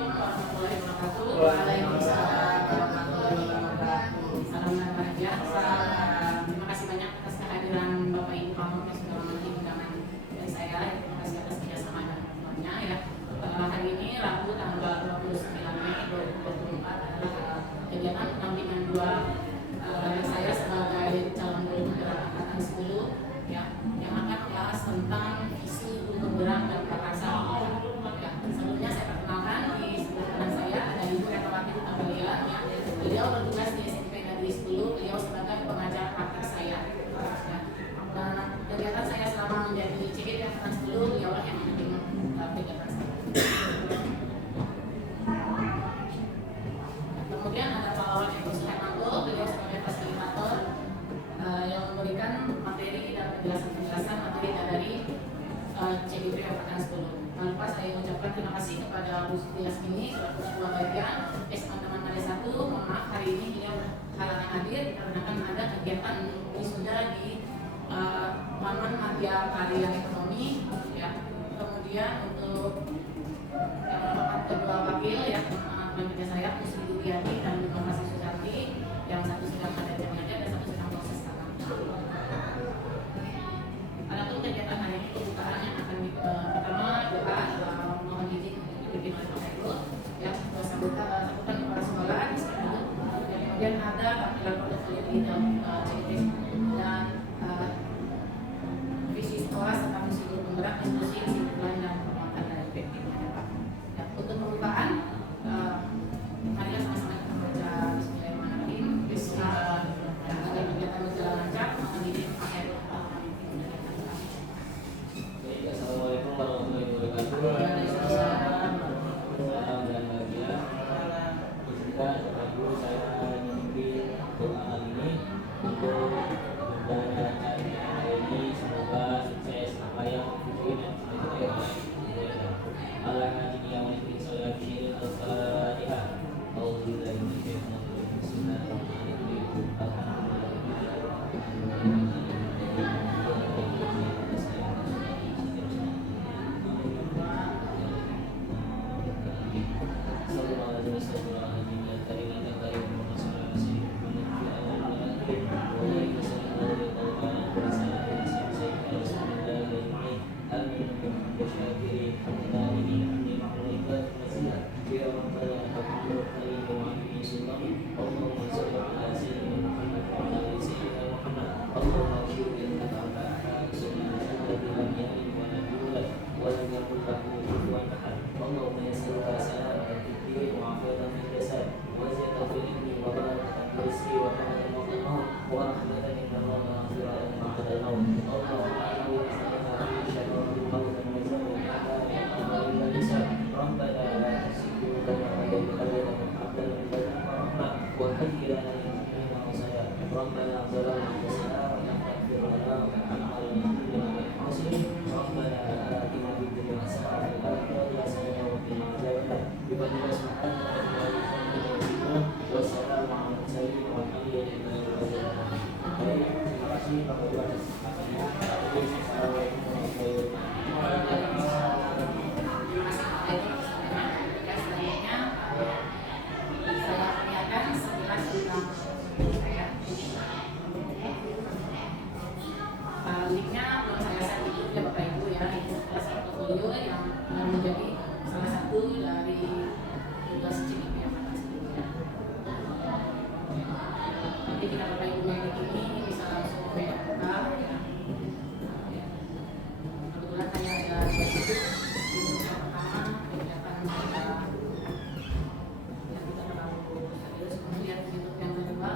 Assalamualaikum warahmatullahi wabarakatuh. Waalaikumsalam warahmatullahi wabarakatuh. Salam bahagia. Terima kasih banyak atas kehadiran Bapak Ibu kamu yang sudah memenuhi undangan dari saya. Terima kasih atas kerjasama dan bantuannya ya. Hari ini Rabu tanggal 29 Mei 2024 adalah kegiatan pendampingan dua saya sebagai calon guru penggerak angkatan 10 ya, yang akan membahas tentang visi guru penggerak dan prakarsa. Ya, sebelumnya saya perkenalkan di sebelah kanan saya ada Ibu Retawati Utabalia ya. Beliau bertugas di SMP Negeri 10, beliau sebagai pengajar prakarsa ya. Dan kegiatan saya selama menjadi CGD angkatan 10, beliaulah yang memimpin kegiatan saya. Kemudian ada Pak Lawan Eko Suhermanto, beliau sebagai fasilitator yang memberikan materi dan penjelasan materi dari CGP angkatan 10. Jangan lupa saya ucapkan terima kasih kepada Bu Siti Yasmini selaku ketua bagian teman-teman pada 1. Mohon maaf hari ini beliau halangan hadir dikarenakan ada kegiatan wisuda di Taman Madya Karya Ekonomi ya. Kemudian untuk yang merupakan kedua wakil ya pemimpin saya Bu Sri Dudiati dan Bu Masih Sudarti, yang satu sedang ada jamnya dan satu sedang proses tangan. Adapun kegiatan hari ini pembukaan yang akan pertama doa mohon izin dipimpin oleh Pak Heru ya, sambutan kepada sekolah di sekolah dulu. Kemudian ada tampilan portofolio di dalam CGT dan visi sekolah serta misi guru penggerak, diskusi kesimpulan dan penguatan dari PPT-nya ya Pak. Ya, untuk pembukaan mari sama-sama kita baca Bismillahirrahmanirrahim. Bismillah. Agar kegiatan berjalan lancar, mohon izin Pak Heru. Assalamualaikum warahmatullahi wabarakatuh. Salam dan bahagia. Izinkan Bapak Ibu saya memimpin doa kali ini untuk menjalankan hari ini, semoga sukses apa yang dipimpin dan Al-Hadi yang memimpin saya di Al-Fatihah. Alhamdulillah linknya belum saya share di grup ya Bapak Ibu ya. Itu kelas portofolio yang menjadi salah satu dari tugas CGP angkatan 10 ya. Nanti jika Bapak Ibu melihat ini bisa langsung ke buka ya. Kebetulan saya ada di grup yang pertama kegiatan kita yang tidak terlalu serius. Kemudian YouTube yang kedua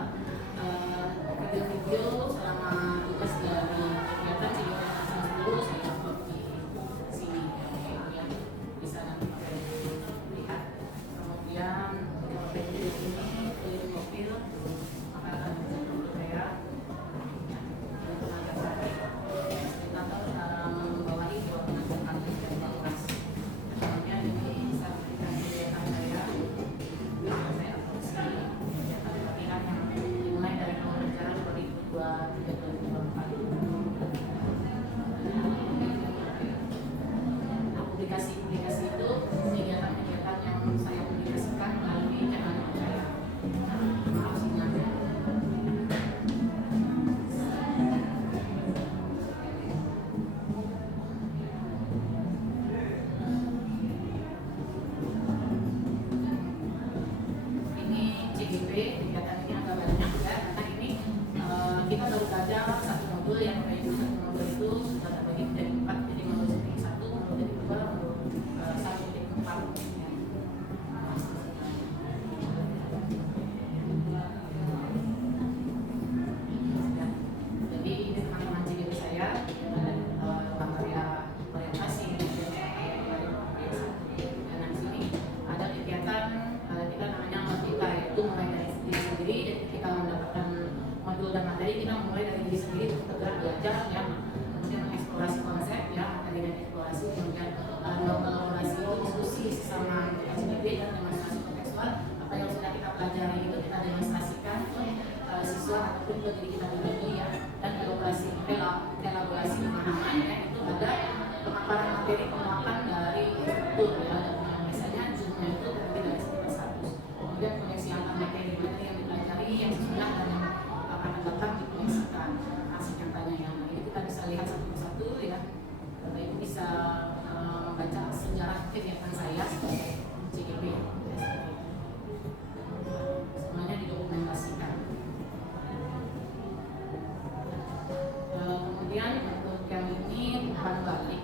video selama tugas dari kegiatan CGP angkatan 10 saya upload di sini ya, bisa nanti lihat. Kemudian diatur ya. Biasanya zoomnya itu terdiri dari 1/100. Kemudian koneksi antar materi yang dipelajari yang sudah dan yang akan datang dikoneksikan hasil nyatanya ya. Nah, ini kita bisa lihat satu persatu ya. Bapak Ibu bisa membaca sejarah kegiatan saya sebagai CGP ya. Semuanya didokumentasikan. Kemudian untuk yang ini umpan balik.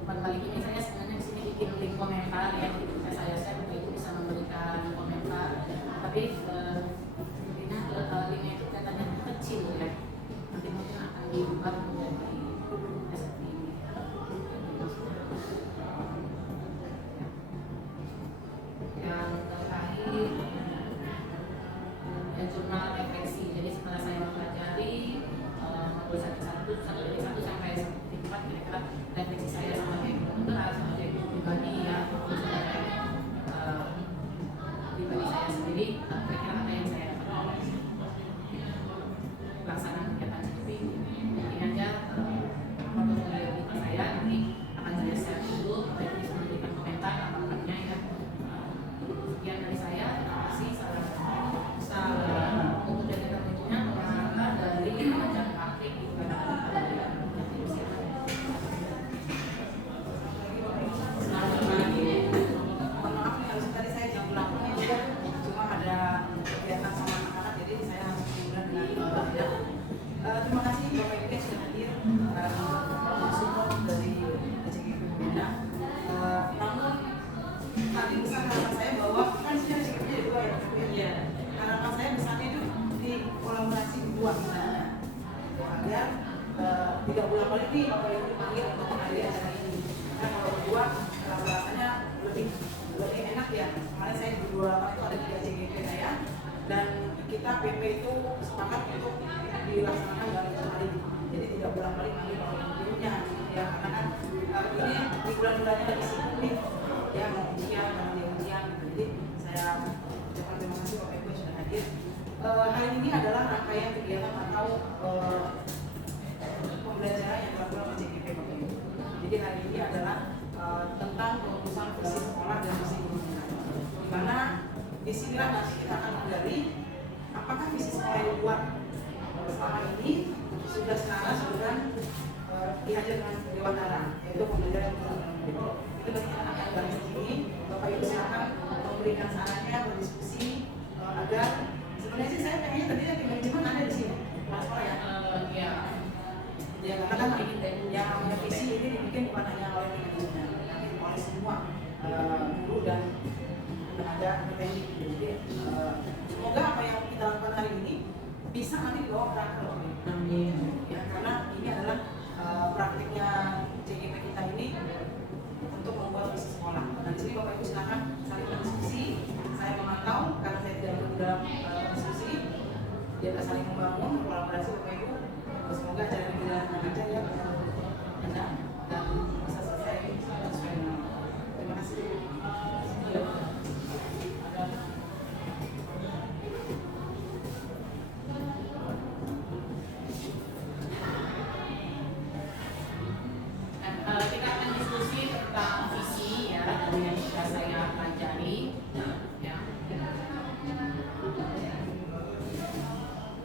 Umpan balik ini saya sebenarnya di sini bikin link komentar ya. Ketika saya share Bapak Ibu bisa memberikan komentar. Tapi linknya itu katanya kecil ya. Nanti mungkin akan diubah menjadi seperti ini. Yang terakhir ya, jurnal refleksi. Jadi setelah saya mempelajari modul 1 sampai 4 kira-kira refleksi saya sebagai guru sebagai guru pribadi ya, pribadi saya sendiri, kira-kira apa yang saya dapat pelaksanaan kegiatan CGP ini. Ini aja portofolio kita saya, nanti akan saya share dulu, baik bisa memberikan komentar apa-apanya ya. Sekian dari saya, terima kasih. Salam untuk dari tentunya pengarah dari ajang praktik di terima kasih Bapak Ibu yang sudah hadir support dari CGP Pembina. Namun tadi pesan harapan saya bahwa kan sini ada CGP ada 2 ya. Harapan saya misalnya itu di kolaborasi 2 misalnya agar tidak ulang-ulang nih Bapak Ibu dipanggil untuk menghadiri acara ini. Karena kalau berdua rasanya lebih enak ya. Kemarin saya di 28 itu ada 3 CGP saya dan kita PP itu sepakat untuk dilaksanakan dalam hari ini. Jadi tidak bolak-balik panggil Bapak-Ibunya ya, karena kan ini di bulan-bulannya lagi sibuk nih ya, mau ujian, mau ujian gitu. Jadi saya ucapkan terima kasih Bapak Ibu yang sudah hadir. Hari ini adalah rangkaian kegiatan atau pembelajaran yang dilakukan oleh CGP Bapak Ibu. Jadi hari ini adalah tentang pengurusan visi sekolah dan visi pendidikan. Di mana disinilah nanti kita akan menggali apakah visi sekolah yang dibuat selama ini sudah selaras dengan dihadirkan Dewan Arah, yaitu pembelajaran itu nanti akan bahas di sini. Bapak Ibu silakan memberikan sarannya, berdiskusi agar sebenarnya sih saya pengennya tadi nanti manajemen ada di sini, Mas Pak ya. Ya karena kan yang namanya visi ini dibikin bukan hanya oleh manajemen, tapi oleh semua guru dan tenaga teknik. Jadi semoga apa yang kita lakukan hari ini bisa nanti dibawa praktek loh. Ya, karena ini adalah praktiknya CGP kita ini untuk membuat visi sekolah. Dan di sini Bapak Ibu silakan saling berdiskusi. Saya memantau karena saya tidak ikut dalam diskusi. Dia akan saling membangun kolaborasi Bapak Ibu. Semoga acara ini berjalan lancar ya, dan bisa selesai sesuai dengan. Terima kasih. Kita akan diskusi tentang visi ya, dari yang sudah saya pelajari ya.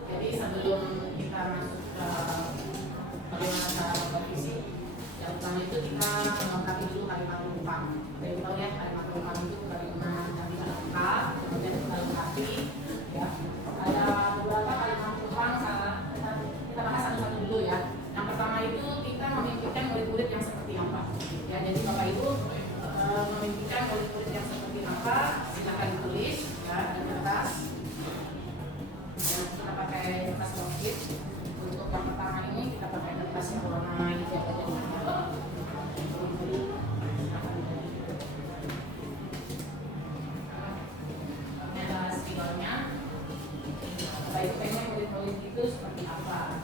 Jadi sebelum kita masuk ke bagaimana cara membuat visi, yang utama itu kita melengkapi dulu kalimat rumpang. Jadi tahu ya, kalimat rumpang itu bagaimana dari lengkap, kemudian kita lengkapi ya. Ada beberapa kalimat rumpang, kita bahas satu-satu dulu ya. Yang pertama itu kita memimpikan murid-murid yang seperti apa ya. Jadi Bapak Ibu memimpikan murid-murid yang seperti apa, silakan ditulis ya di kertas ya. Kita pakai kertas worksheet. Untuk yang pertama ini kita pakai kertas yang warna hijau aja dulu. Ini adalah spidolnya. Bapak Ibu pengen murid-murid itu seperti apa?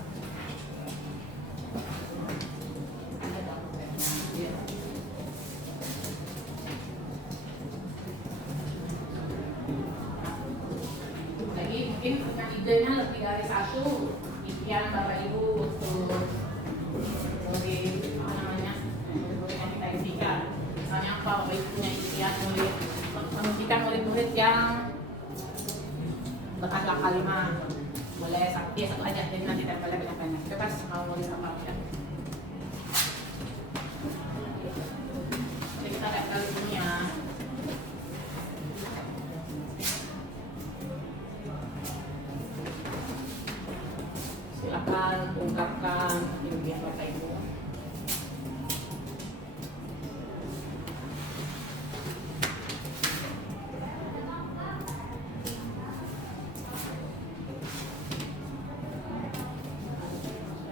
Lagi mungkin dengan idenya lebih dari satu, impian Bapak Ibu untuk apa namanya, yang kita kalimat. Boleh satu aja, jadi nanti tempelnya banyak-banyak. Bebas mau nulis apa ya. Jadi kita tempel dulu ya. Silakan ungkapkan impian Bapak Ibu.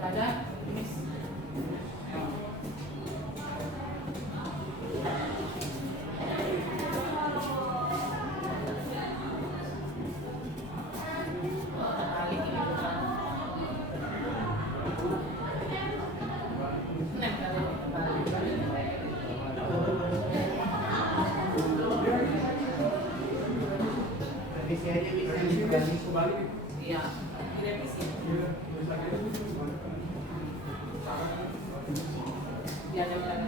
Ada Miss. Terbalik ini bukan. Nempel terbalik. Iya, direvisi. Biar dia dalam.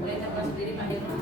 Boleh tempel sendiri Pak Hilman.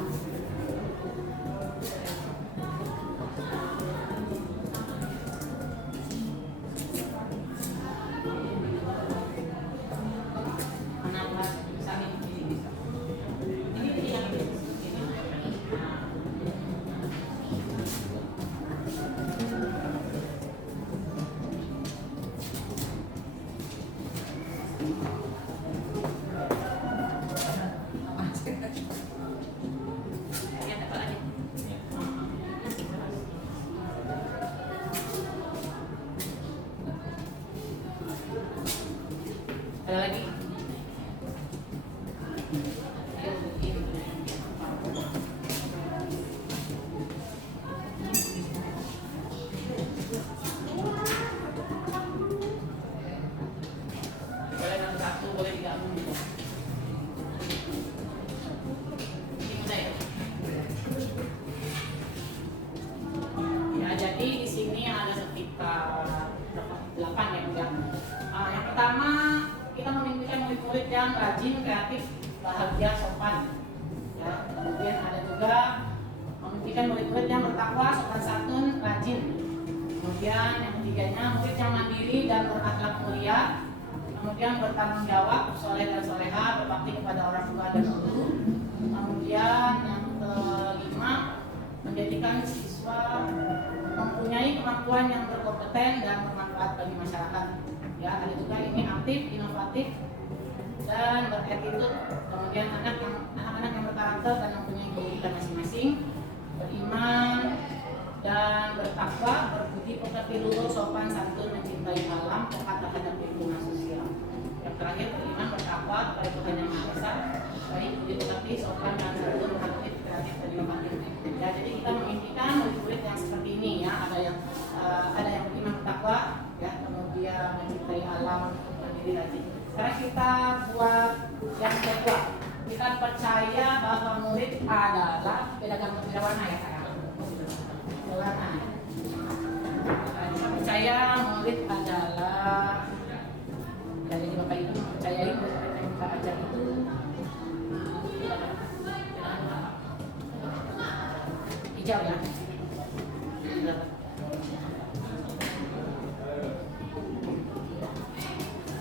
Ada lagi? Boleh nomor 1, boleh digabung juga. Ini mudah ya? Ya, jadi di sini ada sekitar 8 ya, Bang. Yang pertama kita memimpikan murid-murid yang rajin, kreatif, bahagia, sopan. Ya, kemudian ada juga memimpikan murid-murid yang bertakwa, sopan santun, rajin. Kemudian yang ketiganya murid yang mandiri dan berakhlak mulia. Kemudian bertanggung jawab, soleh dan soleha, berbakti kepada orang tua dan guru. Kemudian yang kelima menjadikan siswa mempunyai kemampuan yang berkompeten dan bermanfaat bagi masyarakat. Ya, ada juga ini aktif, inovatif, dan beretitude. Kemudian anak-anak yang berkarakter dan mempunyai keunikan masing-masing, beriman dan bertakwa, berbudi pekerti luhur, sopan santun, mencintai alam, taat terhadap lingkungan sosial. Yang terakhir beriman, bertakwa kepada Tuhan yang Maha Esa, baik budi pekerti, sopan dan santun, aktif, kreatif dan inovatif. Ya, jadi kita memimpikan murid-murid yang seperti ini ya, ada yang beriman, bertakwa, ya, kemudian mencintai alam, mandiri, rajin. Sekarang kita buat yang kedua. Kita percaya bahwa murid adalah beda warna ya Kak. Warna. Kita percaya murid adalah, jadi Bapak Ibu percayai murid yang kita ajar itu hijau ya.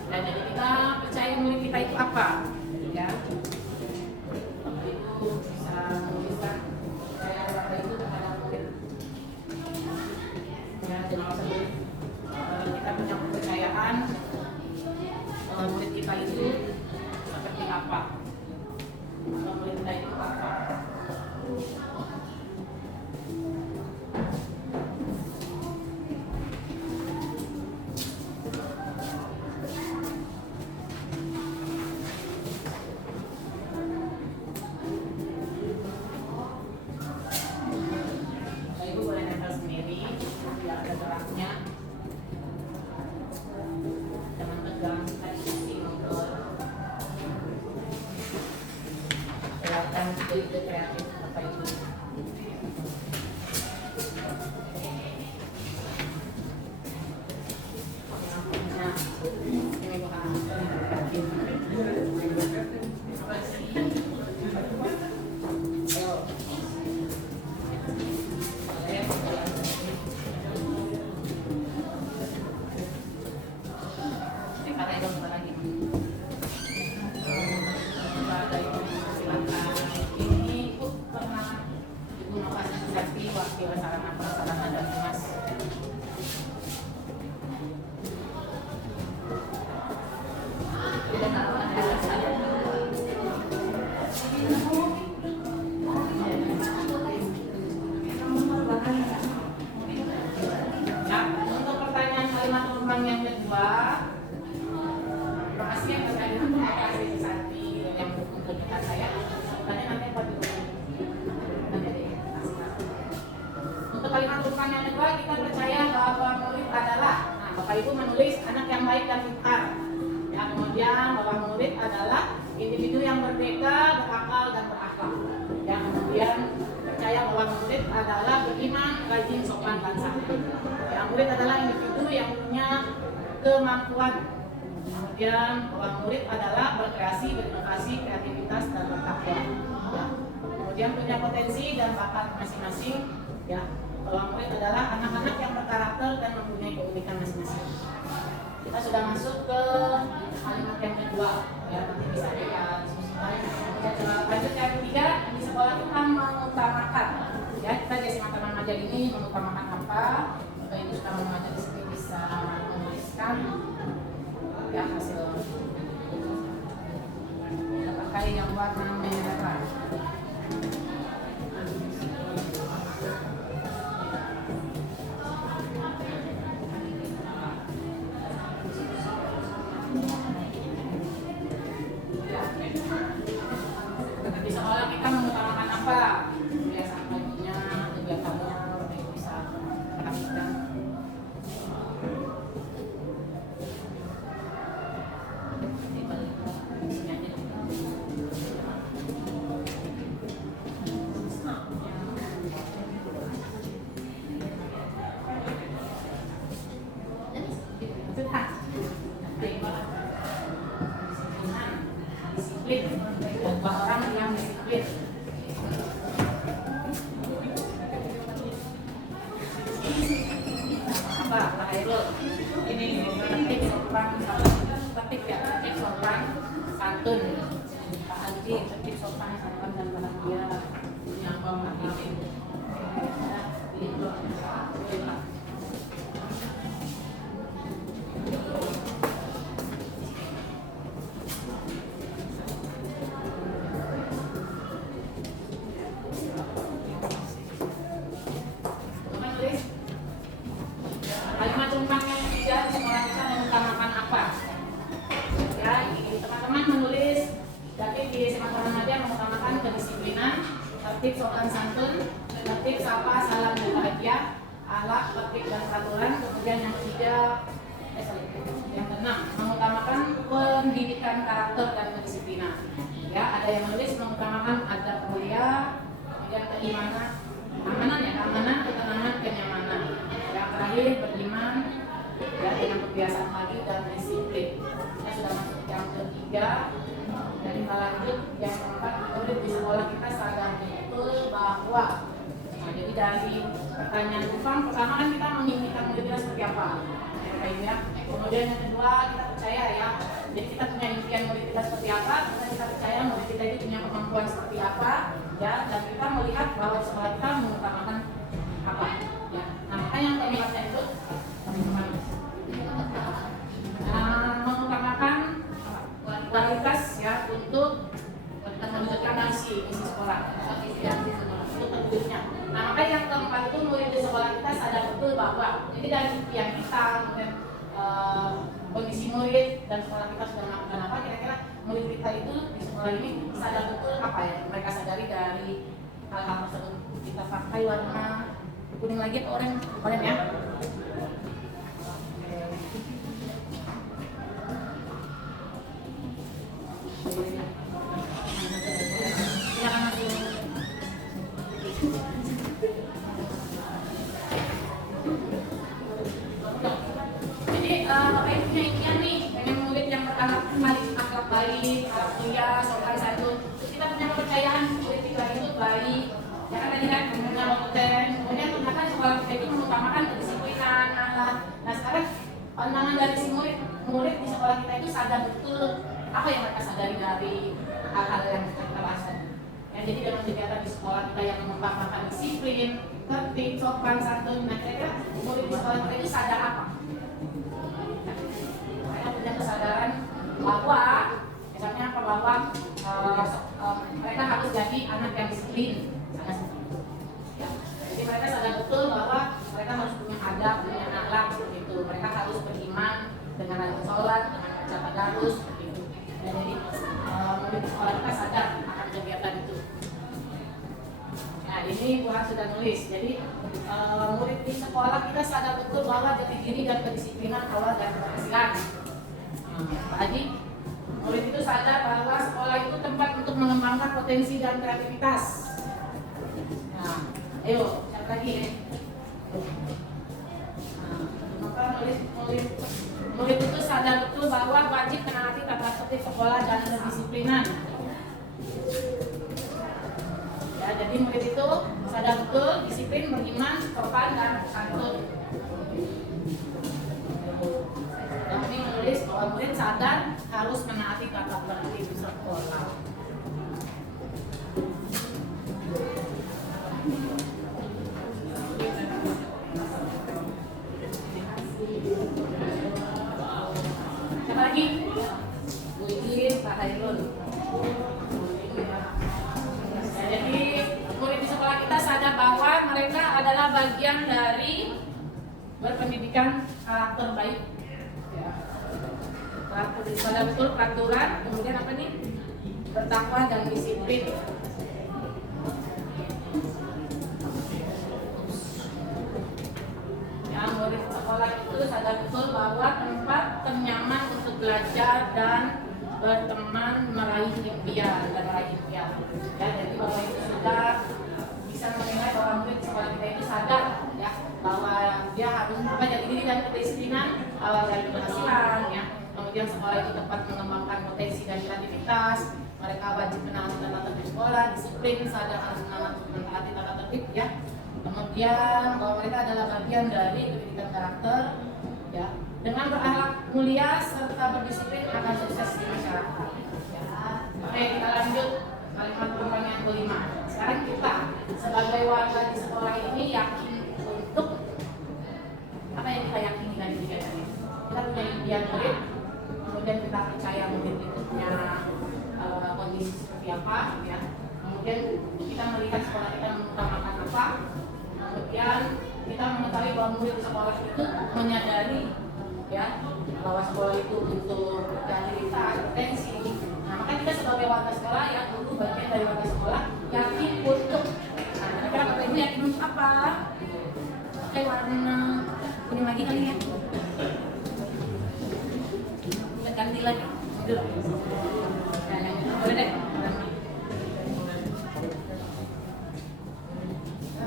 Dan jadi kita percaya murid kita itu apa? Ya. Bapak Ibu bisa menuliskan percaya Bapak Ibu kepada murid. Ya, jangan sampai kita punya kepercayaan murid kita itu seperti apa? Murid kita itu apa? kehidupan yang kedua, kita percaya bahwa murid adalah, nah Bapak Ibu menulis anak yang baik dan pintar. Ya, kemudian bahwa murid adalah individu yang merdeka, berakal dan berakhlak. Ya, kemudian percaya bahwa murid adalah beriman, rajin, sopan dan santun. Ya, murid adalah individu yang punya kemampuan. Kemudian bahwa murid adalah berkreasi, berinovasi, kreativitas dan bertakwa. Ya. Kemudian punya potensi dan bakat masing-masing. Ya, bahwa murid adalah anak-anak yang berkarakter dan mempunyai keunikan masing-masing. Kita sudah masuk ke kalimat yang kedua. Ya, nanti bisa kita diskusikan. Lanjut yang ketiga, di sekolah kita mengutamakan. Ya, kita jadi mata remaja ini mengutamakan apa? Bapak Ibu sudah remaja di sini bisa menuliskan ya hasil. Kita pakai yang warna merah. Di sekolah kita mengutamakan apa? Kebiasaan bajunya, kegiatannya, Bapak Ibu bisa perhatikan. Disiplin, orang yang disiplin. Apa? Pak Hairul? Ini ketik sopan, ketik ya, ketik sopan, santun. Pak Haji, ketik sopan, santun dan bahagia. Punya apa Pak Haji? Itu. Kalimat tumpang yang ketiga, di sekolah kita mengutamakan apa? Ya, teman-teman menulis, tapi di sekolah remaja mengutamakan kedisiplinan, tertib sopan santun, tertib sapa salam dan bahagia, akhlak, tertib dan peraturan. Kemudian yang ketiga, yang keenam, mengutamakan pendidikan karakter dan kedisiplinan. Ya, ada yang menulis mengutamakan adab mulia, kemudian keimanan, keamanan ya, keamanan, ketenangan, kenyamanan. Yang terakhir beriman, ya dengan kebiasaan pagi dan disiplin. Kita sudah masuk yang ketiga, dan kita lanjut yang keempat. Murid di sekolah kita sadar betul bahwa, nah, jadi dari pertanyaan Bufang, pertama kan kita menginginkan murid kita seperti apa, ya. Kemudian yang kedua kita percaya ya, jadi kita punya impian murid kita seperti apa, kita percaya murid kita itu punya kemampuan seperti apa, ya, dan kita melihat bahwa sekolah kita mengutamakan apa, ya. Nah, maka yang keempatnya itu mengutamakan kualitas ya untuk mewujudkan misi sekolah, ya, untuk terwujudnya. Nah, maka yang keempat itu murid di sekolah kita sadar betul bahwa jadi dari impian kita, kemudian kondisi murid dan sekolah kita sudah melakukan apa, kira-kira murid kita itu di sekolah ini sadar betul apa ya mereka sadari dari hal-hal tersebut. Kita pakai warna kuning lagi atau oranye ya. Jadi Bapak Ibu punya impian nih, pengen murid yang akhlak baik, mulia, sopan santun. Kita punya kepercayaan murid kita itu baik. Ya kan tadi kan punya kompeten. Kemudian ternyata sekolah kita itu mengutamakan kedisiplinan, akhlak. Nah sekarang pandangan dari si murid di sekolah kita itu sadar betul apa yang mereka sadari dari hal-hal yang kita bahas tadi. Ya, jadi dengan kegiatan di sekolah kita yang mengutamakan disiplin, tertib, sopan santun. Nah kira-kira murid di sekolah kita itu sadar apa? Mereka punya kesadaran bahwa misalnya bahwa mereka harus jadi anak yang disiplin. Ya. Jadi mereka sadar betul bahwa mereka harus punya adab, punya akhlak seperti itu. Mereka harus beriman dengan rajin sholat, dengan baca tadarus seperti itu. Dan jadi murid di sekolah kita sadar akan kegiatan itu. Nah ini Tuhan sudah nulis. Jadi murid di sekolah kita sadar betul bahwa jati diri dan kedisiplinan awal dari keberhasilan. Pak Haji, murid itu sadar bahwa sekolah itu tempat untuk mengembangkan potensi dan kreativitas. Nah, ayo, siapa lagi ya? Maka murid itu sadar betul bahwa wajib menaati tata tertib sekolah dan kedisiplinan. Ya, jadi murid itu sadar betul, disiplin, beriman, sopan, dan santun. Dan ini menulis bahwa murid sadar harus menaati tata tertib sekolah. Siapa lagi? Bu Idin, Pak Hairul. Jadi murid di sekolah kita sadar bahwa mereka adalah bagian dari berpendidikan karakter baik. Sadar betul peraturan, kemudian apa nih? Bertakwa dan disiplin. Ya, murid sekolah itu sadar betul bahwa tempat ternyaman untuk belajar dan berteman meraih impian dan meraih impian. Ya, jadi Bapak Ibu sudah bisa menilai bahwa murid sekolah kita itu sadar ya bahwa dia harus jadi diri dan kedisiplinan awal dari keberhasilan ya. Kemudian sekolah itu tempat mengembangkan potensi dan kreativitas. Mereka wajib menaati tata tertib sekolah, disiplin, sadar harus menaati tata tertib ya. Kemudian bahwa mereka adalah bagian dari pendidikan karakter ya. Dengan berakhlak mulia serta berdisiplin akan sukses di masyarakat. Ya. Oke, kita lanjut kalimat pertanyaan yang kelima. Sekarang kita sebagai warga di sekolah ini yakin untuk apa yang kita yakini dari tiga ini? Kita punya impian murid, kemudian kita percaya murid itu punya kondisi seperti apa, ya. Kemudian kita melihat sekolah kita mengutamakan apa, kemudian kita mengetahui bahwa murid di sekolah itu menyadari ya bahwa sekolah itu untuk kreativitas, potensi. Nah, maka kita sebagai warga sekolah yang dulu bagian dari warga sekolah yakin untuk. Nah, kira-kira Bapak Ibu yakin untuk apa? Oke, warna kuning lagi kali ya. Ganti lagi. Dulu. Boleh deh.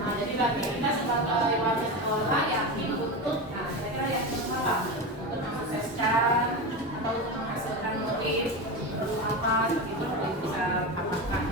Nah, jadi bagi kita sebagai warga sekolah yakin untuk, nah, kira-kira yakin untuk apa? Untuk mensukseskan atau untuk menghasilkan murid perlu apa? Itu bisa katakan.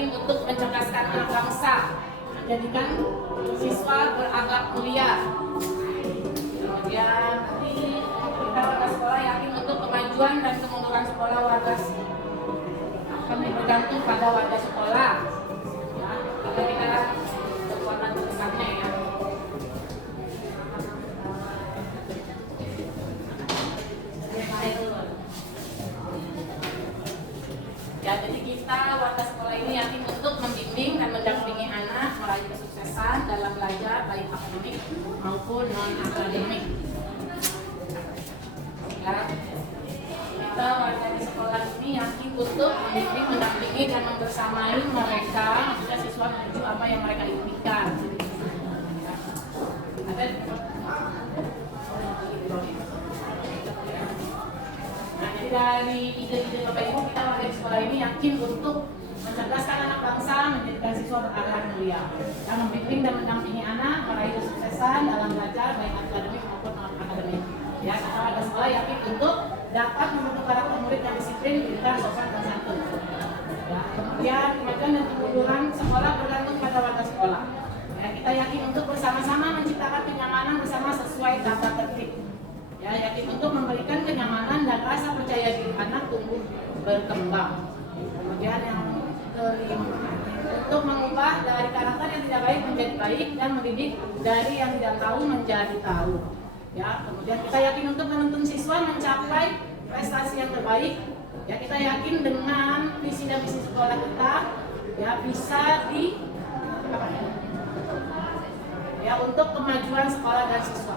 Untuk mencerdaskan anak bangsa, menjadikan siswa berakhlak mulia. Kemudian nanti kita warga sekolah yakin untuk kemajuan dan kemunduran sekolah warga kami bergantung pada warga sekolah. Ya, kita lihat kekuatan besarnya ya. Ya, jadi kita warga sekolah ini yakin untuk membimbing dan mendampingi anak meraih kesuksesan dalam belajar baik akademik maupun non akademik. Ya, kita warga di sekolah ini yakin untuk membimbing, mendampingi dan membersamai mereka, maksudnya siswa menuju apa yang mereka impikan. Dari ide-ide Bapak Ibu, kita warga di sekolah ini yakin untuk mencerdaskan anak bangsa, menjadikan siswa berakhlak mulia, dan membimbing dan mendampingi anak meraih kesuksesan dalam belajar baik akademik maupun non akademik. Ya, kita warga sekolah yakin untuk dapat membentuk karakter murid yang disiplin, pintar, sopan dan santun. Ya, kemudian kemajuan dan kemunduran sekolah bergantung pada warga sekolah. Ya, kita yakin untuk bersama-sama menciptakan tata tertib. Ya, yakin untuk memberikan kenyamanan dan rasa percaya diri anak tumbuh berkembang. Kemudian yang kelima, untuk mengubah dari karakter yang tidak baik menjadi baik dan mendidik dari yang tidak tahu menjadi tahu. Ya, kemudian kita yakin untuk menuntun siswa mencapai prestasi yang terbaik. Ya, kita yakin dengan visi dan misi sekolah kita ya bisa ya untuk kemajuan sekolah dan siswa.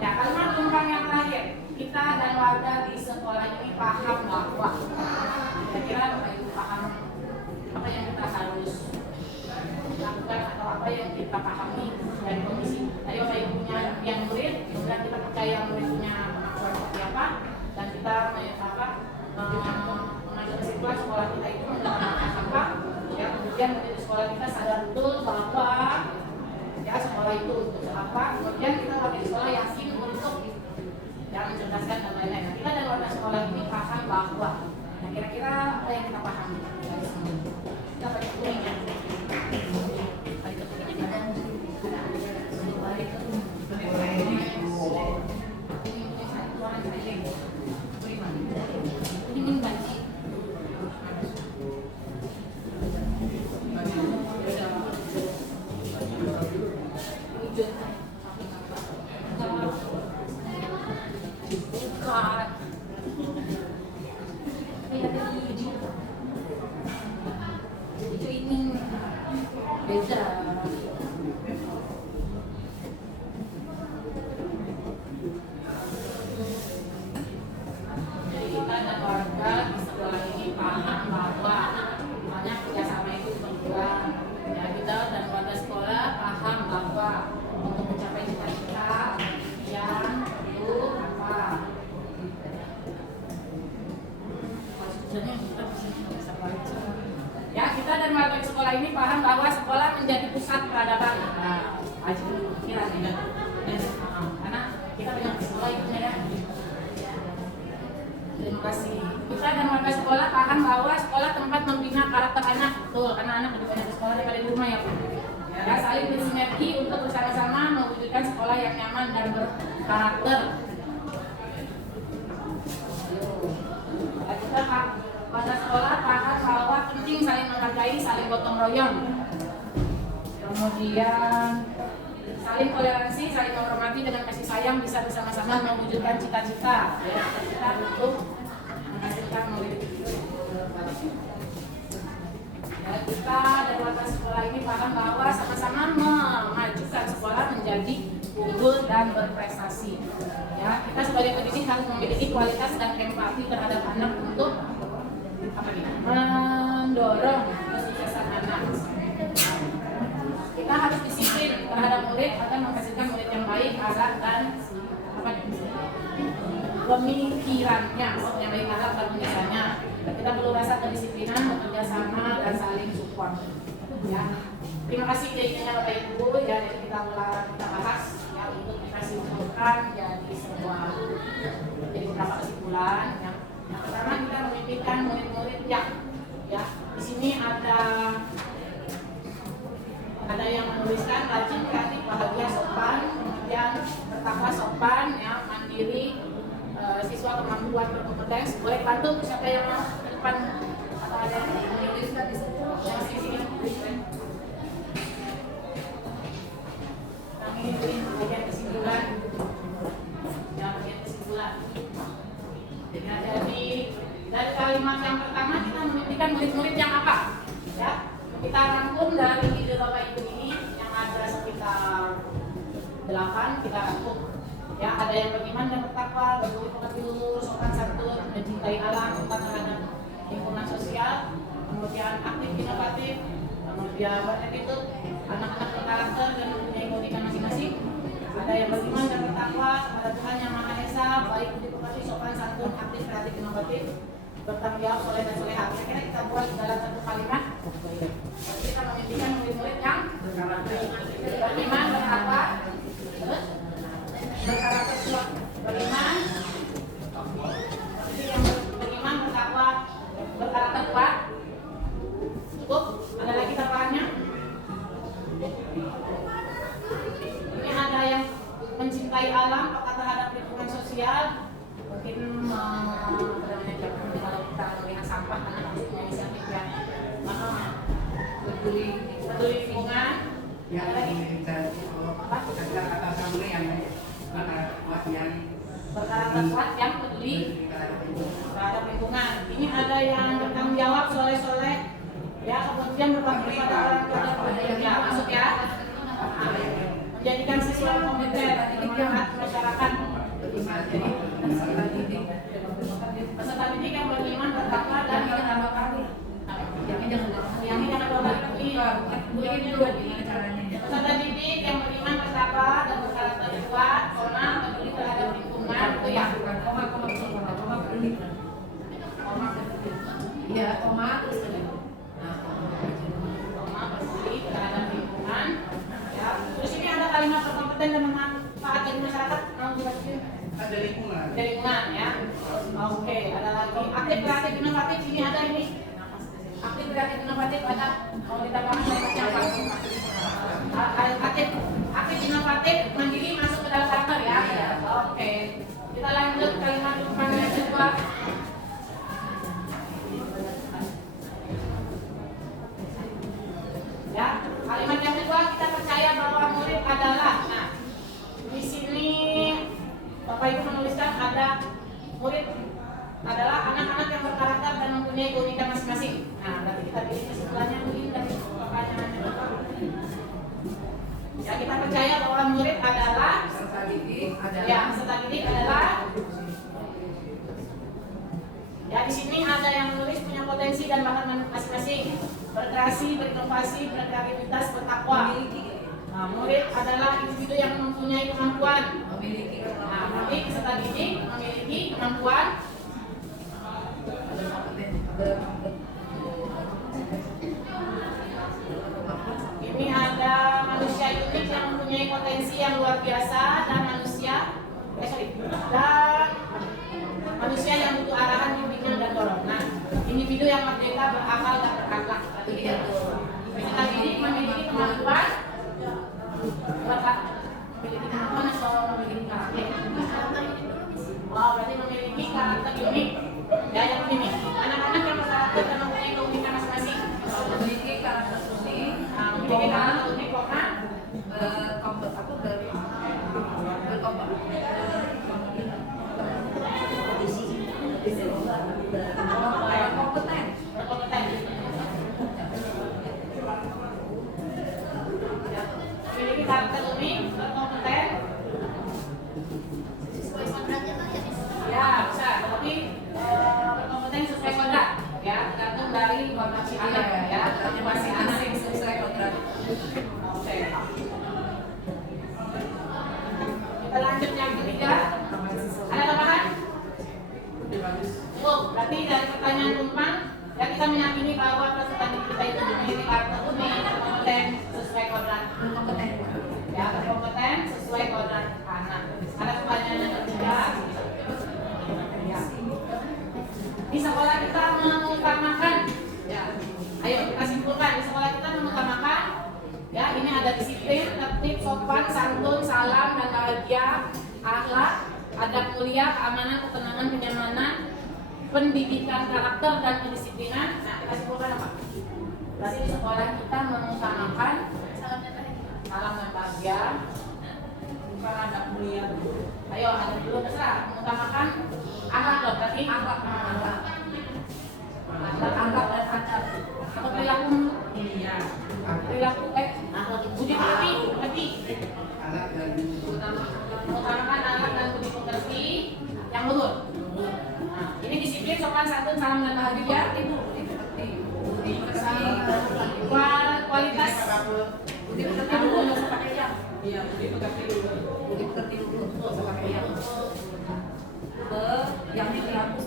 Ya, kalimat tentang yang terakhir, kita dan warga di sekolah ini paham bahwa kira-kira Bapak Ibu paham apa yang kita harus lakukan atau apa yang kita pahami dari kondisi. Tadi Bapak Ibu punya yang murid, kemudian kita percaya murid punya kemampuan seperti apa, dan kita mengajar kesimpulan sekolah kita itu mendapatkan apa. Ya, kemudian menjadi sekolah kita sadar betul bahwa ya sekolah itu untuk apa. Kemudian kita warga di sekolah yakin untuk yang mencerdaskan dan lain-lain. Kita dan warga sekolah ini paham bahwa kira-kira apa yang kita pahami. Kita baca kuningnya. Ya, kita dan warga di sekolah ini paham bahwa sekolah menjadi pusat peradaban. Nah, pikiran ini. Karena kita banyak di sekolah itu ya. Terima kasih. Kita dan warga sekolah paham bahwa sekolah tempat membina karakter anak. Betul, karena anak lebih banyak di sekolah daripada di rumah ya, Bu. Ya, saling bersinergi untuk bersama-sama mewujudkan sekolah yang nyaman dan berkarakter. Ya, kita pada sekolah paham bahwa penting saling menghargai, saling gotong royong. Kemudian saling toleransi, saling menghormati dengan kasih sayang bisa bersama-sama mewujudkan cita-cita. Ya, kita untuk menghasilkan murid. Ya, kita dan warga sekolah ini paham bahwa sama-sama memajukan sekolah menjadi unggul dan berprestasi. Ya, kita sebagai pendidik harus memiliki kualitas dan empati terhadap anak untuk mendorong kesuksesan anak. Kita harus disiplin terhadap murid agar menghasilkan murid yang baik, akhlak dan pemikirannya, yang baik akhlak dan pemikirannya. Kita perlu rasa kedisiplinan, bekerja sama dan saling support. Ya, terima kasih ide-idenya Bapak Ibu. Ya, kita bahas ya untuk kita simpulkan jadi beberapa kesimpulan. Ya. Yang pertama kita memimpikan murid-murid yang ya di sini ada yang menuliskan rajin, kreatif, bahagia, sopan, kemudian bertakwa, sopan, ya, mandiri, siswa kemampuan berkompetens. Boleh bantu siapa yang mau ke depan atau ada yang menuliskan di situ? Yang sini kami beri bagian kesimpulan. Ya, bagian kesimpulan. Ya, jadi dari kalimat yang pertama kita memimpikan murid-murid yang apa? Ya, kita rangkum dari ide Bapak Ibu ini yang ada sekitar 8 kita rangkum. Ya, ada yang beriman dan bertakwa, berbuat pekerti lurus, sopan santun, mencintai alam, taat terhadap lingkungan sosial, kemudian aktif inovatif, kemudian berattitude, anak-anak berkarakter dan mempunyai keunikan masing-masing. Ada yang beriman dan bertakwa kepada Tuhan Yang Maha Esa, baik budi pekerti, sopan santun, aktif, kreatif, inovatif, bertanggung jawab, soleh dan soleha. Kira-kira kita buat dalam satu kalimat. Kita memimpikan murid-murid yang beriman, bertakwa, berkarakter kuat, beriman, yang beriman, bertakwa, berkarakter kuat. Cukup? Ada lagi tambahannya? Ini ada yang mencintai alam, peka terhadap lingkungan sosial. Mungkin kalau kita melihat sampah karena maksudnya inisiatif yang peduli lingkungan. Yang lagi kata-kata kamu yang berkarakter kuat yang peduli terhadap lingkungan. Ini ada yang bertanggung jawab, soleh-soleh, ya, kemudian berbakti pada orang tua dan keluarga, masuk ya. Menjadikan siswa kompeten, bermanfaat masyarakat. Peserta didik yang beriman, bertakwa dan yang jangan berbakti. Peserta didik yang beriman, bertakwa dan berkarakter kuat, hormat, peduli terhadap lingkungan, itu ya. Peduli terhadap lingkungan. Ya. Terus ini ada kalimat berkompeten dan bermanfaat bagi masyarakat. Mau dibaca? ada lingkungan. Ada lingkungan ya. Oke, ada lagi aktif kreatif inovatif. Sini ada ini. Aktif kreatif inovatif ada. Kalau kita bahas saya baca apa? Aktif inovatif mandiri masuk ke dalam karakter ya. Oke. Kita lanjut kalimat yang kedua. Ya, kalimat yang kedua kita percaya bahwa murid adalah. Nah, di sini Bapak Ibu menuliskan ada murid adalah anak-anak yang berkarakter dan mempunyai keunikan masing-masing. Nah, berarti kita pilih kesimpulannya mungkin dari pertanyaannya Bapak. Ya, kita percaya bahwa murid adalah peserta didik adalah. Ya, di sini ada yang menulis punya potensi dan bakat masing-masing, berkreasi, berinovasi, berkreativitas, bertakwa. Nah, murid adalah individu yang mempunyai kemampuan. Nah, berarti peserta didik memiliki kemampuan. Ini ada manusia unik yang mempunyai potensi yang luar biasa dan manusia yang butuh arahan, bimbingan dan dorongan. Individu yang merdeka, berakal dan berakhlak. Peserta didik memiliki kemampuan. Memiliki kemampuan atau memiliki karakter? Oh, berarti memiliki karakter unik. Ya, yang ini. Anak-anak yang berkarakter dan mempunyai keunikan masing-masing. Memiliki karakter unik. Memiliki karakter unik karena berkompeten. Memiliki karakter unik, berkompeten. Sesuai kodratnya kan ya? Ya, bisa. Tapi berkompeten sesuai kodrat. Ya, tergantung dari kodrat si anak ya. Masing-masing sesuai kodrat. Oke. Kita lanjut yang ketiga. Ada tambahan? Oh, berarti dari pertanyaan numpang ya kita meyakini bahwa peserta didik kita itu memiliki karakter unik, berkompeten sesuai kodrat. Ya, berkompeten sesuai kodrat anak. Ada pertanyaan yang ketiga. Ya. Di sekolah kita mengutamakan. Ya. Ayo kita simpulkan. Di sekolah kita mengutamakan. Ya, ini ada disiplin, tertib, sopan, santun, salam dan bahagia, akhlak, adab mulia, keamanan, ketenangan, kenyamanan, pendidikan karakter dan kedisiplinan. Nah, kita simpulkan apa? Berarti di sekolah kita mengutamakan salam dan bahagia, bukan adab mulia. Ayo, ada dulu terserah. Mengutamakan akhlak loh, berarti akhlak dan adab. Atau perilaku? Iya. Perilaku budi pekerti. Mengutamakan anak dan budi pekerti yang luhur. Nah, ini disiplin, sopan, santun, salam dan bahagia. Kualitas budi pekerti dulu, nggak usah pakai yang. Iya, budi pekerti dulu. Budi pekerti dulu, nggak usah pakai yang. Yang dihapus.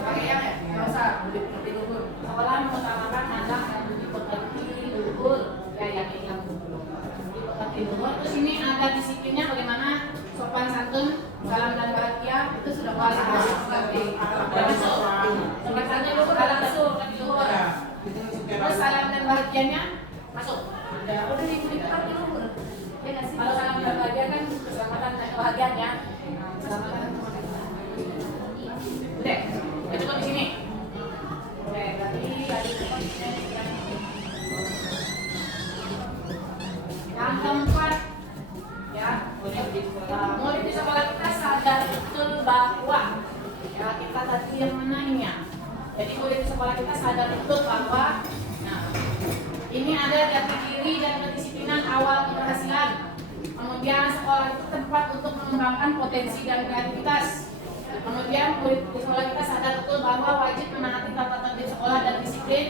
Pakai yang ya? Nggak usah, budi pekerti dulu. Sekolah mengutamakan anak dan budi pekerti luhur. Kayak yang dulu. Budi pekerti luhur. Terus ini ada disiplinnya bagaimana? Sopan, santun, salam dan bahagia. Itu sudah kualitas. Sudah masuk. Sopan santun luhur, salam masuk. Terus salam dan bahagianya Masuk. Udah dibuka dulu. Ya nggak sih? Kalau salam berbahagia kan keselamatan dan kebahagiaan ya. Keselamatan dan kebahagiaan. Udah, kita cukup di sini. Oke, berarti yang keempat ya, murid di sekolah kita sadar betul bahwa ya kita tadi yang menanya. Jadi murid di sekolah kita sadar betul bahwa ini ada jati diri dan kedisiplinan awal keberhasilan. Kemudian sekolah itu tempat untuk mengembangkan potensi dan kreativitas. Kemudian murid di sekolah kita sadar betul bahwa wajib menaati tata tertib sekolah dan disiplin.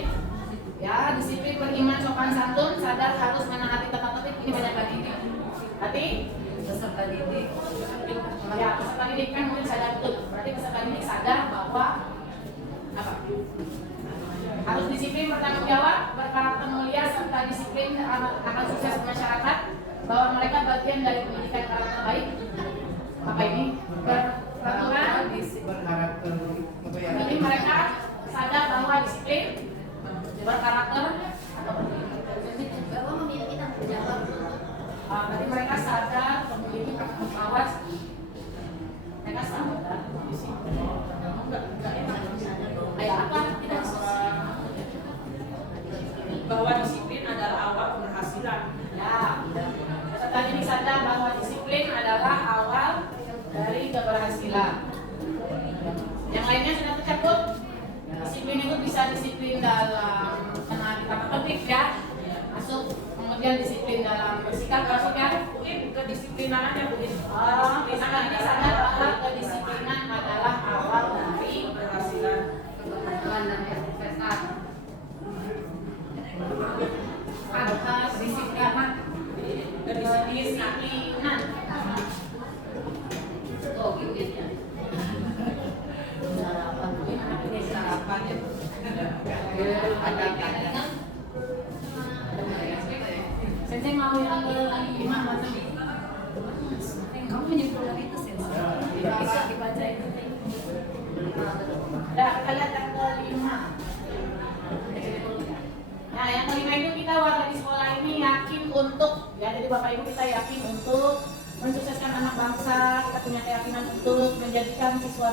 Ya, disiplin beriman sopan santun, sadar harus menaati tata tertib. Ini banyak lagi ini. Berarti peserta didik. Ya, peserta didik kan murid sadar betul. Berarti peserta didik sadar bahwa apa? Harus disiplin, bertanggung jawab, berkarakter mulia, serta disiplin akan sukses masyarakat, bahwa mereka bagian dari pendidikan karakter baik. Apa ini? Peraturan. Berkarakter apa ya? Jadi mereka sadar bahwa disiplin, berkarakter atau Bahwa memiliki tanggung jawab. berarti mereka sadar memiliki bahwa mereka sadar kayak apa? Tidak Bahwa disiplin adalah awal keberhasilan. ya. Peserta didik sadar bahwa disiplin adalah awal dari keberhasilan. Yang lainnya sudah tercakup. Disiplin itu bisa disiplin dalam menaati tata tertib ya, masuk. Kemudian disiplin dalam bersikap, masuk ya. Mungkin kedisiplinan aja mungkin. Peserta didik sadar bahwa kedisiplinan adalah awal dari Keberhasilan. keberhasilan dan kesuksesan. Atas disiplinan. Kedisiplinan. Oh, gitu ya. Sarapan ya. Sensei mau yang kelima macam Kamu menyimpulkan itu sih. Bisa dibaca itu. Nah, kita lihat yang kelima. Nah, yang kelima itu kita warga di sekolah ini yakin untuk, ya jadi Bapak Ibu kita yakin untuk mensukseskan anak bangsa. Kita punya keyakinan untuk menjadikan siswa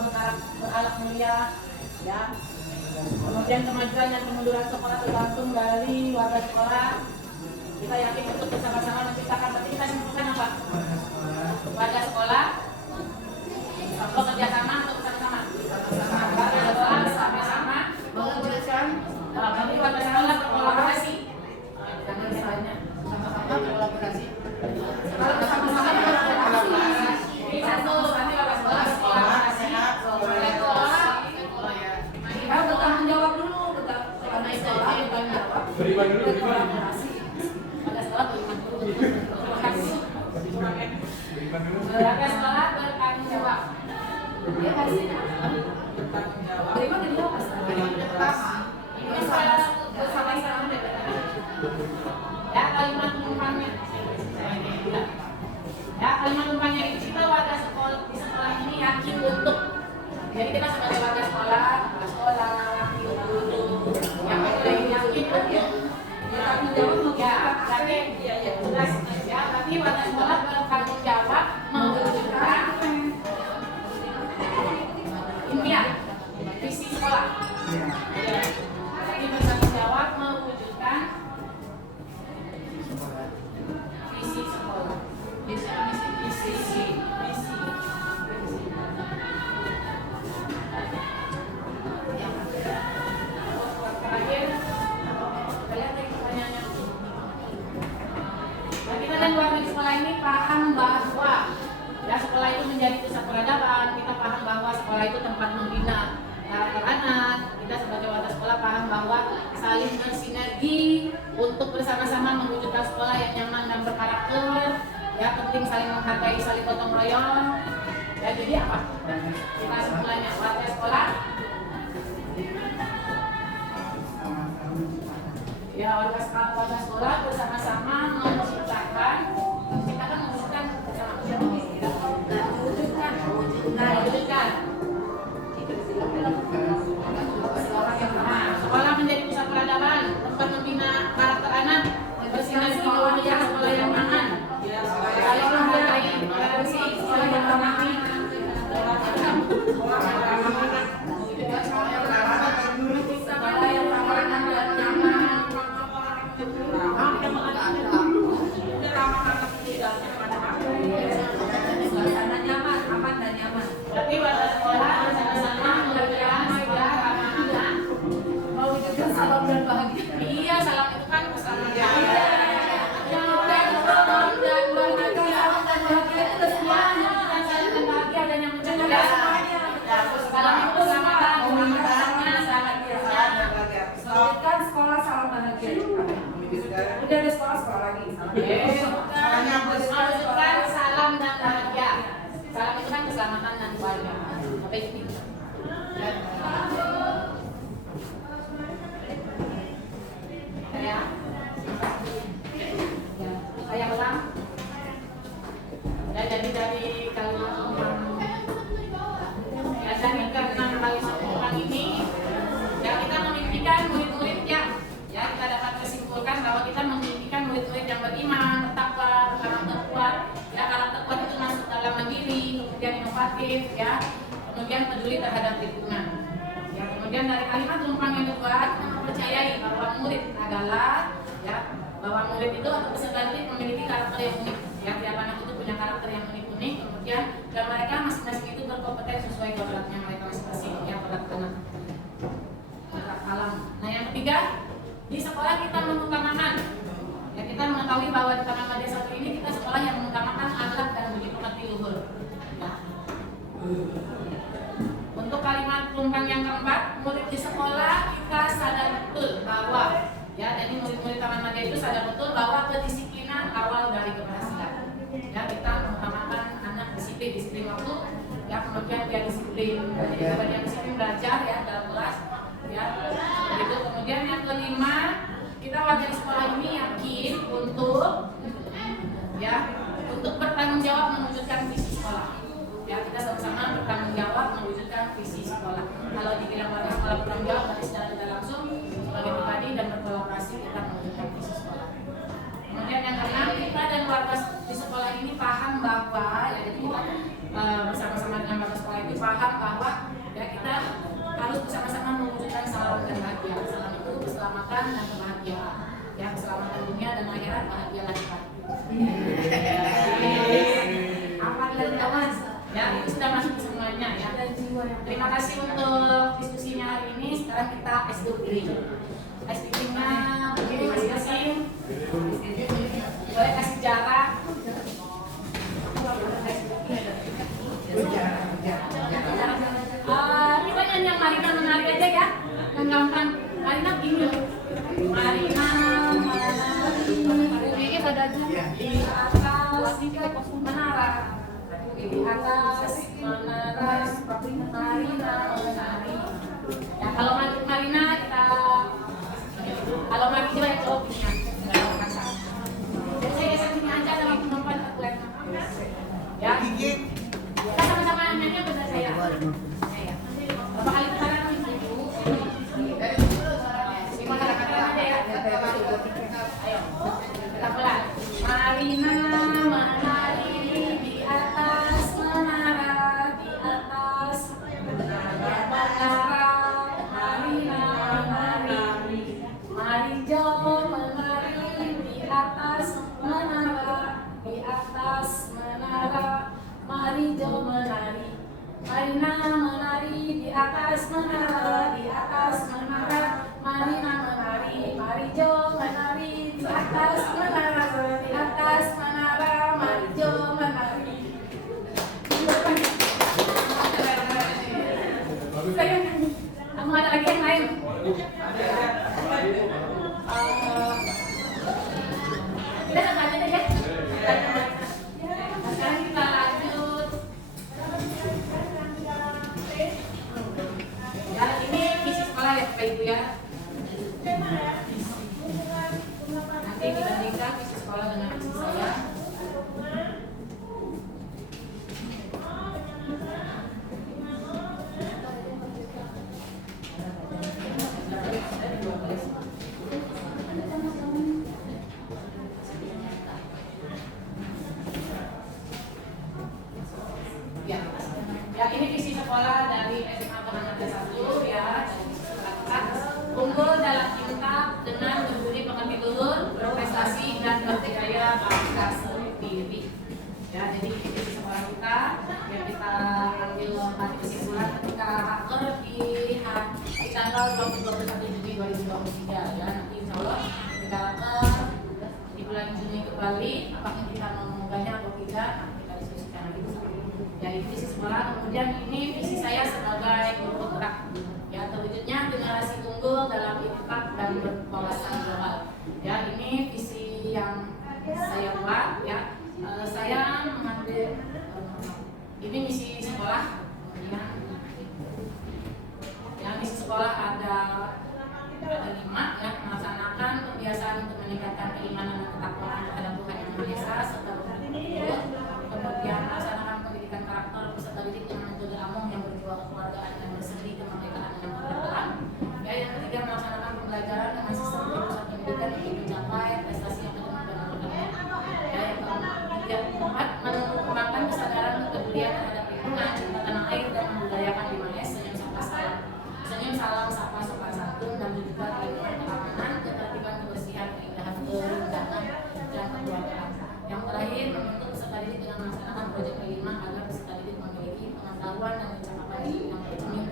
berakhlak mulia, ya. Kemudian kemajuan dan kemunduran sekolah tergantung dari warga sekolah. Kita yakin untuk bersama-sama menciptakan. Berarti kita simpulkan apa? Warga sekolah bekerja sama atau bersama-sama? Warga sekolah bersama-sama mengembangkan. Kami warga sekolah berkolaborasi. Jangan misalnya sama-sama berkolaborasi. Kalau bersama-sama berkolaborasi. Ini satu, nanti warga sekolah berkolaborasi. Warga sekolah ya. Kamu bertanggung jawab dulu, karena sekolah bertanggung jawab. Beriman dulu, beriman. Kolaborasi. Warga sekolah beriman dulu. Berkolaborasi. Beriman dulu. Warga sekolah bertanggung jawab. Dia kasih Bertanggung jawab. beriman dari apa? Ini bersama-sama. Ya, kalimat penumpangnya. Ya, kalimat penumpangnya itu kita warga sekolah di sekolah ini yakin untuk. Jadi kita sebagai warga sekolah, guru, yang yakin untuk bertanggung jawab. Ya, berarti tugas ya, berarti warga sekolah bertanggung jawab mewujudkan impian visi sekolah. Jadi bertanggung jawab mewujudkan visi sekolah. Visi. Terakhir, kalian tadi pertanyaannya. Nah, kita dan warga di sekolah ini paham bahwa ya sekolah itu menjadi pusat peradaban. Kita paham bahwa sekolah itu tempat membina karakter anak. Kita sebagai warga sekolah paham bahwa saling bersinergi untuk bersama-sama mewujudkan sekolah yang nyaman dan berkarakter. Ya, penting saling menghargai, saling gotong royong. Ya, jadi apa? Kita sekolahnya warga sekolah. Ya, warga sekolah bersama-sama mewujudkan Nah, sekolah menjadi pusat peradaban, tempat membina karakter anak. sekolah lagi. Mewujudkan salam dan bahagia. Salam itu kan keselamatan dan keluarga. Apa itu? Saya ulang. Ya, jadi dari kalimat ya, dari keenam kali ulang ini, ya kita memimpikan murid-murid ya kita dapat kesimpulan bahwa kita memimpikan murid-murid yang beriman, bertakwa, berkarakter kuat. Ya, karakter kuat itu masuk dalam mandiri, kemudian inovatif, ya, kemudian peduli terhadap lingkungan. Ya, kemudian dari kalimat tumpang yang kedua, kita mempercayai bahwa murid adalah ya bahwa murid itu atau peserta didik memiliki karakter yang unik. Ya, tiap anak itu punya karakter yang unik-unik. Kemudian dan mereka masing-masing itu berkompeten sesuai kodratnya mereka masing-masing. Ya, kodrat anak alam. Nah, yang ketiga, di sekolah kita mengutamakan. Ya, kita mengetahui bahwa di Taman Madya 1 ini kita sekolah yang mengutamakan akhlak dan budi pekerti luhur. Ya. Untuk kalimat tumpang yang keempat, murid di sekolah kita sadar betul bahwa ya, jadi murid-murid Taman Madya itu sadar betul bahwa kedisiplinan awal dari keberhasilan. Ya, kita mengutamakan anak disiplin waktu, ya, kemudian dia disiplin, jadi dia disiplin belajar ya dalam kelas, ya. Begitu. Kemudian yang kelima, kita warga di sekolah ini yakin untuk bertanggung jawab mewujudkan visi sekolah. Ya, kita sama-sama bertanggung jawab mewujudkan visi sekolah. Kalau dibilang warga sekolah bertanggung jawab, berarti secara tidak langsung sebagai pribadi dan berkolaborasi kita mewujudkan visi sekolah. Kemudian yang keenam, kita dan warga di sekolah ini paham bahwa ya, jadi kita bersama-sama dengan warga sekolah ini paham bahwa ya kita harus bersama-sama mewujudkan salam dan bahagia. Salam itu keselamatan dan kebahagiaan. Ya, keselamatan dunia dan akhirat, bahagialah kita. Apa dan kawan? Ya, itu sudah masuk semuanya ya. Terima kasih untuk diskusinya hari ini. Sekarang kita S2 S3-nya begini masing-masing. Boleh kasih jarak. Kita nyanyi yang Marina menari aja ya. Yang gampang. Marina gini. Marina menari di atas menara. Di atas menara Marina menari. Ya, kalau Marina kita kalau Mari coba ya coba punya. Saya geser sini aja sama penumpang atlet. Ya. Kita sama-sama nyanyi benar saya. Berapa kali kesana nih? Gimana kata-kata aja ya. Ayo. Kita pelan. Marina menari di atas menara, di atas menara. Marina menari, mari Jo menari di atas menara, di atas menara. Mari Jo menari, Marina menari di atas menara, di atas menara. Marina menari, mari Jo menari di atas menara, di atas menara. Mari Jo menari. Saya kamu ada lagi yang lain? Kita sama aja deh ya. Sekarang kita lanjut. Ya, ini visi sekolah ya Bapak Ibu ya. Nanti dibandingkan visi sekolah dengan visi saya. Ya, ini visi sekolah dari SMA Taman Madya 1 ya. Unggul dalam cinta dengan berbudi pekerti luhur, berprestasi dan berdaya bangsa sendiri. Ya, jadi ini visi sekolah kita yang kita ambil tadi kesimpulan ketika hacker di tanggal 21 Juni 2023 ya. Nanti insya Allah ketika hacker di bulan Juni kembali, apakah kita mengunggahnya atau tidak, kita diskusikan lagi. Ya, ini visi sekolah. Kemudian ini visi saya sebagai guru penggerak. Ya, terwujudnya generasi unggul dalam impact dan berwawasan global. Ya, ini visi yang meningkatkan keimanan dan ketakwaan kepada Tuhan Yang Maha Esa serta berikut. Kemudian melaksanakan pendidikan karakter peserta didik dengan metode AMONG yang berjiwa kekeluargaan dan berseri kemerdekaan dan keberagaman. Ya, yang ketiga melaksanakan pembelajaran dengan sistem jurusan pendidikan untuk mencapai prestasi akademik dan akademik. Ya, yang keempat mengembangkan kesadaran kepedulian terhadap lingkungan, cinta tanah air dan membudayakan 5S senyum salam sapa sopan santun dan juga lingkungan keamanan, ketertiban, kebersihan, keindahan, kerendahan dan kekeluargaan. Yang terakhir membentuk peserta didik dengan melaksanakan proyek kelima agar peserta didik memiliki pengetahuan dan pencakapan diri yang tercermin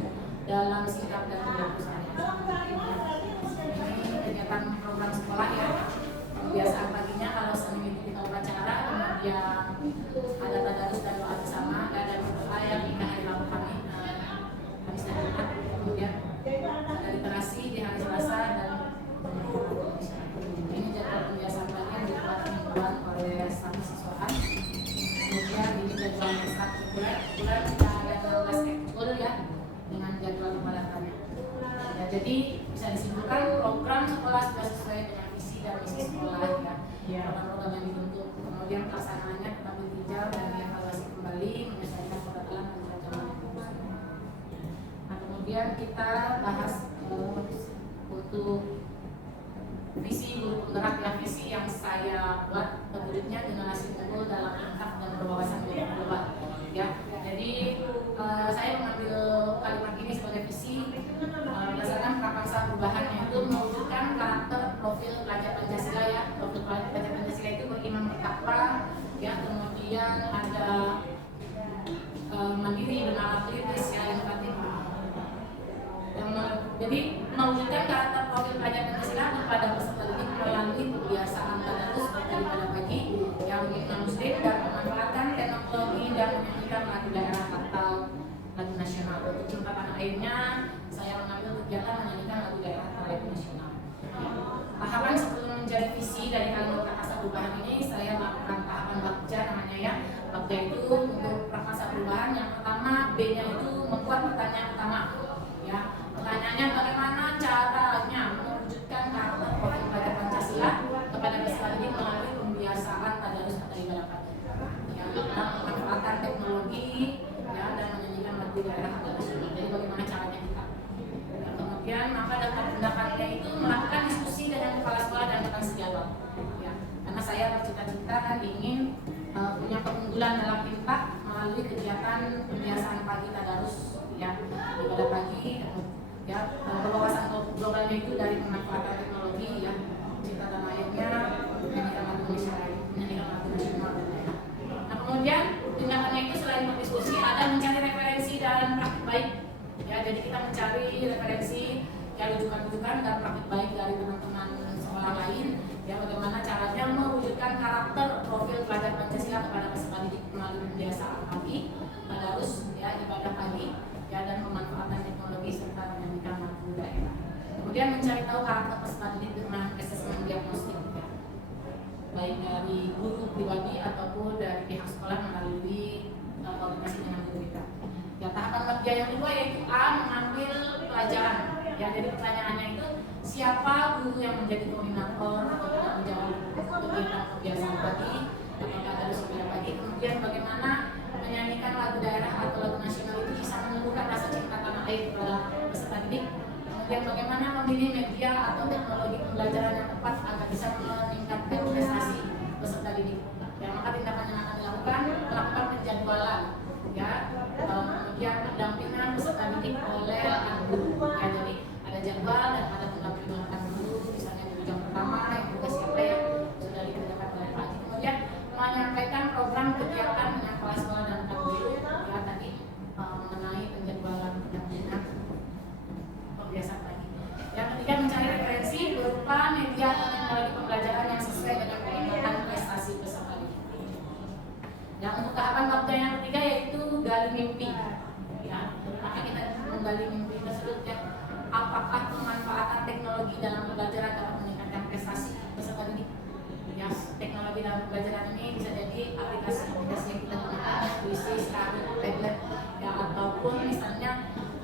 dalam sikap dan perilaku sehari-hari. Ini kegiatan program sekolah ya. Kebiasaan paginya kalau Senin itu kita upacara, kemudian ada tadarus dan doa bersama, ada berdoa yang di hari Rabu kami Kamis dan Jumat, kemudian ada literasi di hari Selasa dan ini jadwal kebiasaan pagi yang dibuat mingguan oleh staf siswaan. Kemudian ini jadwal besar bulan kita ada 16 ekskul ya dengan jadwal kepadatannya. Ya, jadi bisa disimpulkan program sekolah sudah sesuai dengan visi dan misi sekolah ya. Program-program yang dibentuk, kemudian pelaksanaannya tetap ditinjau dan dievaluasi kembali menyesuaikan kebutuhan dan kebutuhan. Nah, kemudian kita bahas untuk visi guru penggerak ya, visi yang saya buat berjudulnya generasi unggul dalam akhlak dan berwawasan global ya. Jadi saya mengambil kalimat ini sebagai visi berdasarkan prakarsa perubahan, yaitu mewujudkan karakter profil pelajar Pancasila ya. Profil pelajar Pancasila itu beriman bertakwa ya, kemudian ada mandiri, bernalar kritis ya, inovatif. Jadi mewujudkan karakter profil pelajar Pancasila kepada peserta didik melalui kebiasaan tadarus daripada pagi yang muslim dan memanfaatkan teknologi dan menyanyikan lagu daerah atau lagu nasional. Untuk cinta tanah airnya, saya mengambil kegiatan menyanyikan lagu daerah atau lagu nasional. Tahapan sebelum menjadi visi dari kalimat prakarsa perubahan ini, saya melakukan tahapan bakja namanya ya. Bakja itu untuk prakarsa perubahan. Yang pertama, B-nya itu membuat pertanyaan pertama. Ya, pertanyaannya bagaimana caranya mewujudkan karakter profil pelajar Pancasila kepada peserta didik melalui pembiasaan tadarus atau ibadah pagi. Ya, memanfaatkan teknologi ya, dan menyanyikan lagu daerah atau nasional. Jadi bagaimana caranya kita? Ya, kemudian maka daftar tindakannya itu melakukan diskusi dengan kepala sekolah dan rekan sejawat. Ya, karena saya bercita-cita kan ingin punya keunggulan dalam Pinpak melalui kegiatan pembiasaan pagi tadarus ya, ibadah pagi ya, berwawasan globalnya itu dari pemanfaatan teknologi ya, cinta tanah airnya, menyanyikan lagu nasional dan lain-lain. Nah, kemudian tindakannya itu selain berdiskusi ada mencari referensi dan praktik baik ya, jadi kita mencari referensi ya, rujukan-rujukan dan praktik baik dari teman-teman sekolah lain ya, bagaimana caranya mewujudkan karakter profil pelajar Pancasila kepada peserta didik melalui pembiasaan pagi tadarus ya, ibadah pagi ya, dan pemanfaatan teknologi serta menyanyikan lagu daerah. Kemudian mencari tahu karakter peserta didik dengan asesmen diagnostik ya, baik dari guru pribadi ataupun dari pihak sekolah melalui koordinasi dengan guru kita. Ya, tahapan kerja yang kedua yaitu A, mengambil pelajaran. Ya, jadi pertanyaannya itu siapa guru yang menjadi koordinator atau menjawab kegiatan kebiasaan pagi apakah tadarus ibadah pagi. Kemudian bagaimana menyanyikan lagu daerah atau lagu nasional itu bisa menumbuhkan rasa cinta tanah air kepada peserta didik. Kemudian bagaimana memilih media atau teknologi pembelajaran yang tepat agar bisa meningkatkan prestasi peserta didik. Ya, maka tindakan yang akan dilakukan melakukan penjadwalan ya, kemudian pendampingan peserta didik oleh guru ya, jadi ada jadwal dan ada pendampingan guru, misalnya di jam pertama yang tugas siapa ya sudah dikerjakan oleh Pak Haji. Kemudian menyampaikan program kegiatan dengan kepala sekolah dan rekan guru ya, tadi mengenai penjadwalan pendampingan pembiasaan pagi. Yang ketiga mencari referensi berupa media atau teknologi pembelajaran yang sesuai dengan peningkatan prestasi peserta didik. Yang untuk tahapan bakja yang ketiga yaitu gali mimpi ya, maka kita menggali mimpi tersebut ya, apakah pemanfaatan teknologi dalam pembelajaran dapat meningkatkan prestasi peserta didik ya. Teknologi dalam pembelajaran ini bisa jadi aplikasi-aplikasi yang kita gunakan, puisi, sekarang, tablet ya, ataupun misalnya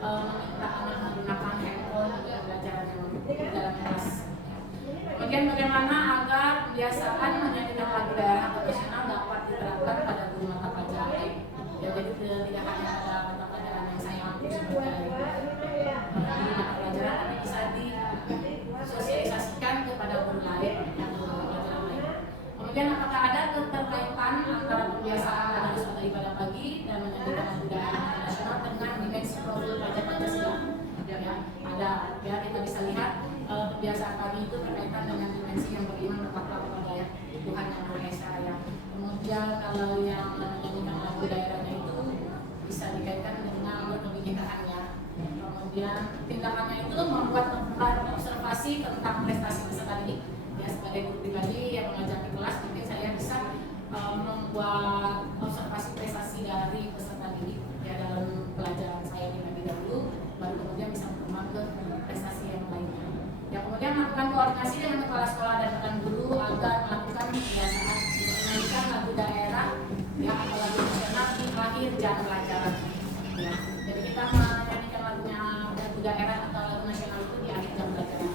meminta anak menggunakan handphone untuk pembelajaran yang dalam kelas. Kemudian bagaimana bagaimana agar kebiasaan menyanyikan lagu daerah tradisional dapat diterapkan pada guru mata pelajaran. Ya, jadi tidak hanya pada mata pelajaran yang saya mampu sebagai guru mata pelajaran, tapi bisa disosialisasikan kepada guru lain yang guru mata pelajaran lain. Kemudian apakah ada keterkaitan antara kebiasaan tadarus atau ibadah pagi dan menyanyikan lagu daerah nasional dengan dimensi profil pelajar Pancasila? Ya, ada. Ya, kita bisa lihat kebiasaan pagi itu berkaitan dengan dimensi yang beriman bertakwa kepada Tuhan Yang Maha Esa. Ya. Kemudian kalau yang menyanyikan lagu daerahnya itu bisa dikaitkan dengan berkebinekaan ya. Kemudian tindakannya itu membuat observasi tentang prestasi peserta didik. Ya, sebagai guru pribadi yang mengajar di kelas, mungkin saya bisa membuat observasi prestasi dari peserta didik ya dalam pelajaran saya terlebih dahulu, baru kemudian bisa berkembang ke prestasi yang lainnya. Ya, kemudian melakukan koordinasi dengan kepala sekolah dan rekan guru agar melakukan kebiasaan menyanyikan lagu daerah ya atau lagu nasional di akhir jam pelajaran. Ya, jadi kita menyanyikan lagu daerah atau lagu nasional itu di akhir jam pelajaran.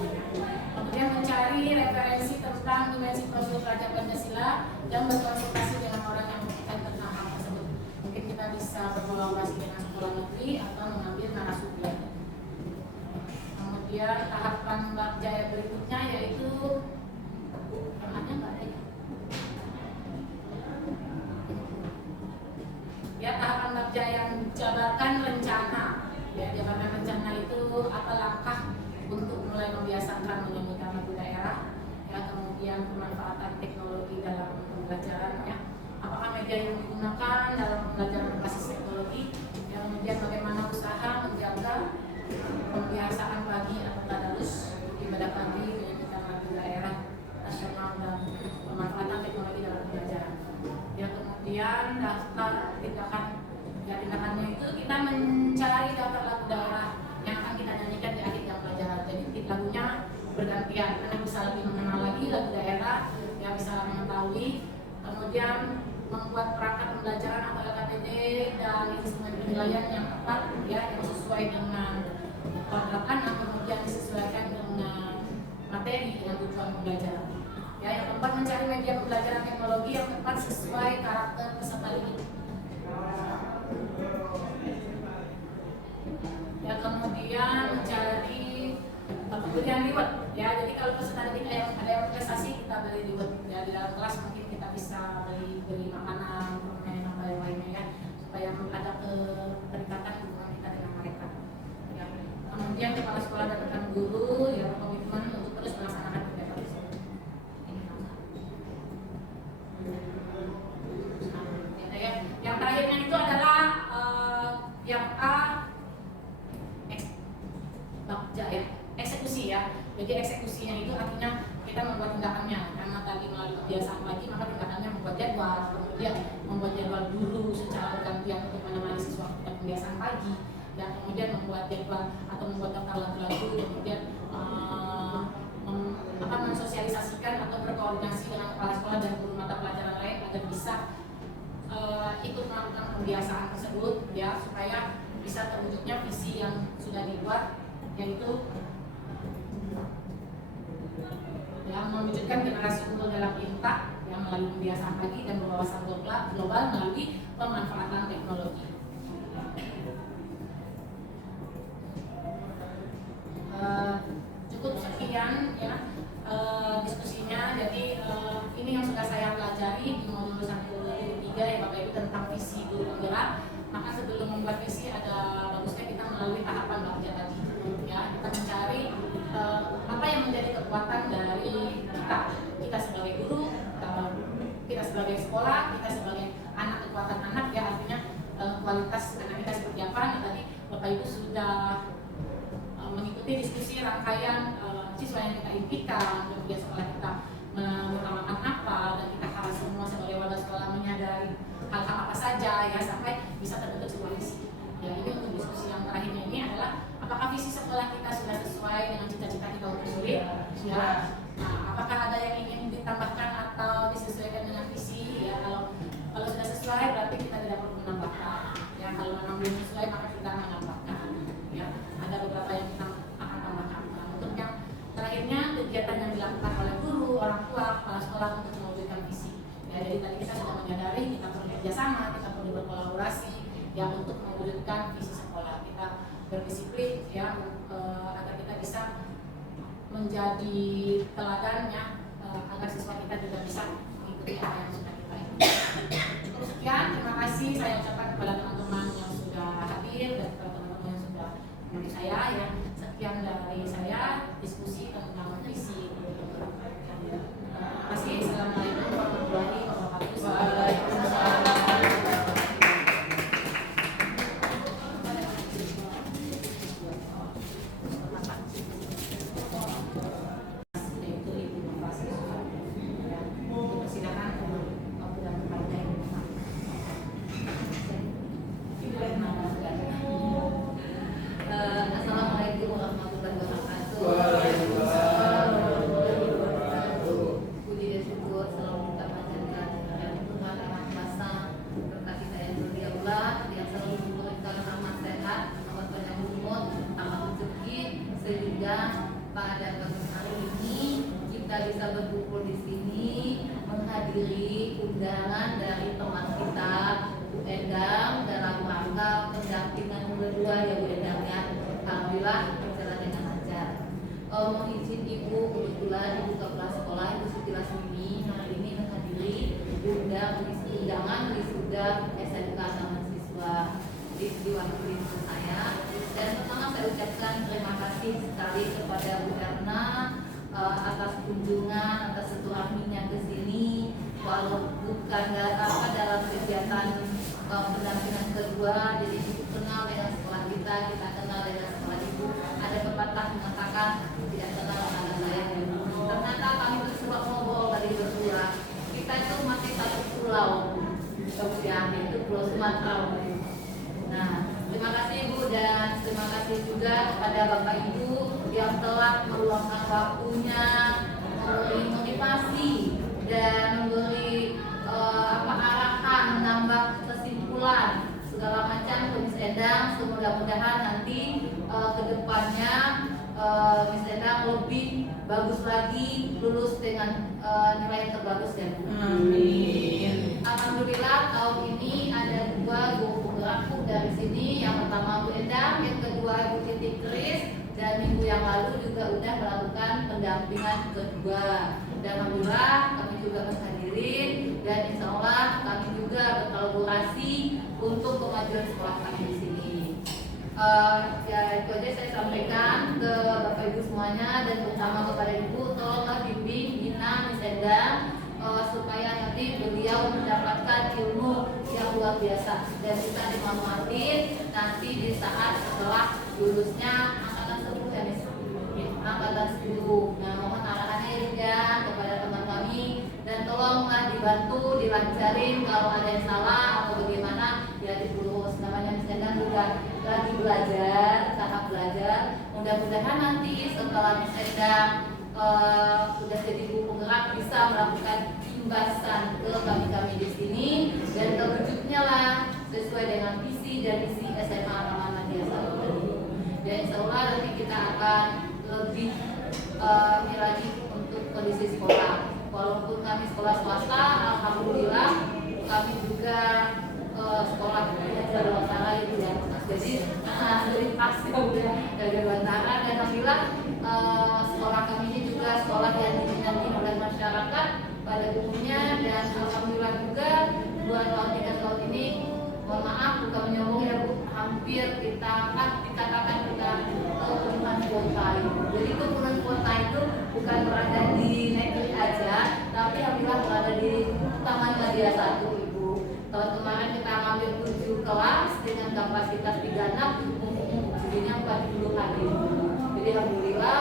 Kemudian mencari referensi tentang dimensi profil pelajar Pancasila dan berkonsultasi dengan orang yang berkaitan tentang hal tersebut. Mungkin kita bisa berkolaborasi dengan sekolah negeri atau mengambil narasumber. Kemudian tahapan bab jaya berikutnya yaitu ya tahapan bab jaya yang jabarkan rencana. Ya, jabarkan rencana itu apa langkah untuk mulai membiasakan menyanyikan lagu daerah. Ya, kemudian pemanfaatan teknologi dalam pembelajaran ya. Apakah media yang digunakan dalam pembelajaran berbasis teknologi? Ya, kemudian bagaimana usaha menjaga pembiasaan pagi atau tadarus ibadah pagi menyanyikan lagu daerah nasional dan pemanfaatan teknologi dalam pembelajaran. Ya, kemudian daftar tindakan. Ya, tindakannya itu kita mencari daftar lagu daerah yang akan kita nyanyikan di akhir jam pelajaran. Jadi lagunya bergantian, karena bisa lebih mengenal lagi lagu daerah, ya bisa mengetahui. Kemudian membuat perangkat pembelajaran atau LKPD dan instrumen penilaian yang tepat, ya yang sesuai dengan program anak, kemudian disesuaikan dengan materi dengan tujuan pembelajaran. Ya, yang keempat mencari media pembelajaran teknologi yang tepat sesuai karakter peserta didik. Ya, kemudian mencari pemberian reward. Ya, jadi kalau peserta didik ada yang prestasi kita beri reward. Ya, di dalam kelas mungkin kita bisa beri makanan, permainan apa yang lainnya ya, supaya ada keterikatan hubungan kita dengan mereka. Ya, kemudian kepala sekolah dan rekan guru ya komitmen untuk terus melaksanakan kegiatan tersebut. Ya, yang terakhirnya itu adalah yang A ya, eksekusi ya. Jadi eksekusinya itu artinya kita membuat tindakannya, karena tadi melalui kebiasaan pagi maka tindakannya membuat jadwal, kemudian membuat jadwal dulu secara bergantian untuk menemani siswa pada kebiasaan pagi, dan kemudian membuat jadwal atau membuat daftar lagu-lagu, kemudian mensosialisasikan atau berkoordinasi dengan kepala sekolah dan guru mata pelajaran lain agar bisa ikut melakukan kebiasaan tersebut ya, supaya bisa terwujudnya visi yang sudah dibuat, yaitu yang mewujudkan generasi unggul dalam IMTA yang melalui kebiasaan pagi dan berwawasan global melalui pemanfaatan teknologi. Cukup sekian ya diskusinya. Jadi ini yang sudah saya pelajari di modul 1-3 ya Bapak Ibu tentang visi guru penggerak. Maka sebelum membuat visi ada bagusnya kita melalui tahapan baca tadi. Ya, kita mencari apa yang menjadi kekuatan dari kita sebagai guru, kita sebagai sekolah, kita sebagai anak, kekuatan anak ya, artinya kualitas anak kita seperti apa. Nah, tadi Bapak Ibu sudah mengikuti diskusi rangkaian siswa yang kita impikan, kemudian sekolah kita mengutamakan apa, dan kita harus semua sebagai warga sekolah menyadari hal-hal apa saja ya sampai bisa terbentuk sebuah visi. Ya, ini untuk diskusi yang terakhirnya ini adalah apakah visi sekolah kita sudah sesuai dengan cita-cita kita untuk murid? Ya. Nah, apakah ada yang ingin ditambahkan atau disesuaikan dengan visi? Ya, kalau sudah sesuai berarti kita tidak perlu menambahkan. Ya, kalau memang belum sesuai maka kita menambahkan. Ya, ada beberapa yang kita akan tambahkan. Nah, untuk yang terakhirnya kegiatan yang dilakukan kelak untuk mewujudkan visi. Ya, jadi tadi kita sudah menyadari kita perlu kerjasama, kita perlu berkolaborasi ya untuk mewujudkan visi sekolah. Kita berdisiplin ya agar kita bisa menjadi teladannya agar siswa kita juga bisa mengikuti apa yang sudah kita ikuti. Cukup sekian, terima kasih saya ucapkan kepada teman-teman yang sudah hadir dan kepada teman-teman yang sudah menurut saya ya. Sekian dari saya diskusi tentang visi. Terima kasih. Assalamualaikum warahmatullahi wabarakatuh. Waalaikumsalam. Assalamualaikum warahmatullahi wabarakatuh. Puji dan syukur selalu kita panjatkan kepada Tuhan Yang Maha Kuasa, berkat kita yang mulia Allah yang selalu memberikan amat sehat, amat panjang umur, amat rezeki, sehingga pada pagi hari ini kita bisa berkumpul di sini menghadiri undangan dari teman kita Bu Endang dalam rangka pendampingan kedua ya Bu Endang ya. Alhamdulillah berjalan dengan lancar. Mohon izin Ibu, kebetulan Ibu Kepala Sekolah Ibu Siti Lasmini hari ini menghadiri undangan wisuda SMK Taman Siswa di waktu itu saya. Dan pertama saya ucapkan terima kasih sekali kepada Bu Erna atas kunjungan, atas silaturahminya ke sini. Walau bukan dalam kegiatan pendampingan kedua, jadi Ibu kenal dengan sekolah kita kenal dengan sekolah Ibu. Ada pepatah mengatakan tidak kenal maka sayang. Ternyata kami bersuara ngobrol dari berdua. Kita itu masih satu pulau, ya, itu Pulau Sumatera. Nah, terima kasih Ibu dan terima kasih juga kepada Bapak Ibu yang telah meluangkan waktunya, memberi motivasi dan memberi arahan, menambah kesimpulan segala macam ke Miss Endang. Mudah-mudahan nanti kedepannya Miss Endang lebih bagus lagi, lulus dengan nilai yang terbagus ya Bu. Amin. Alhamdulillah tahun ini ada 2 guru penggerak dari sini. Yang pertama Bu Endang, yang kedua Bu Titi Kris, dan minggu yang lalu juga udah melakukan pendampingan kedua. Dan alhamdulillah kami juga menghadirin dan insya Allah kami juga berkolaborasi untuk kemajuan sekolah kami di sini. Ya itu aja saya sampaikan ke Bapak Ibu semuanya dan terutama kepada Ibu, tolonglah bimbing Bina Miss Endang supaya nanti beliau mendapatkan ilmu yang luar biasa dan kita dimanfaatin nanti di saat setelah lulusnya angkatan 10 ya Miss. Angkatan 10. Nah, mohon arahannya ya kepada teman kami dan tolonglah dibantu, dilancarin kalau ada yang salah atau bagaimana ya dilurus. Namanya Miss Endang juga lagi belajar, tahap belajar. Mudah-mudahan nanti setelah Miss Endang sudah jadi guru penggerak bisa melakukan imbasan ke kami di sini dan terwujudnya lah sesuai dengan visi dan misi SMA Al-Amanah Satu. Dan insya Allah nanti kita akan lebih ini lagi untuk kondisi sekolah. Walaupun kami sekolah swasta, alhamdulillah kami juga sekolah dari Wantara itu ya. Jadi dari pasti udah dari Wantara dan alhamdulillah sekolah kami ini juga sekolah yang diminati oleh masyarakat pada umumnya dan alhamdulillah juga 2 tahun 3 tahun ini, mohon maaf bukan menyombong ya Bu, hampir kita dikatakan kita kepenuhan kuota. Jadi kepenuhan kuota itu bukan berada di negeri aja, tapi alhamdulillah berada di Taman Media 1 Ibu. Tahun kemarin kita ngambil 7 kelas dengan kapasitas 36, jadinya 40 hadir. Jadi alhamdulillah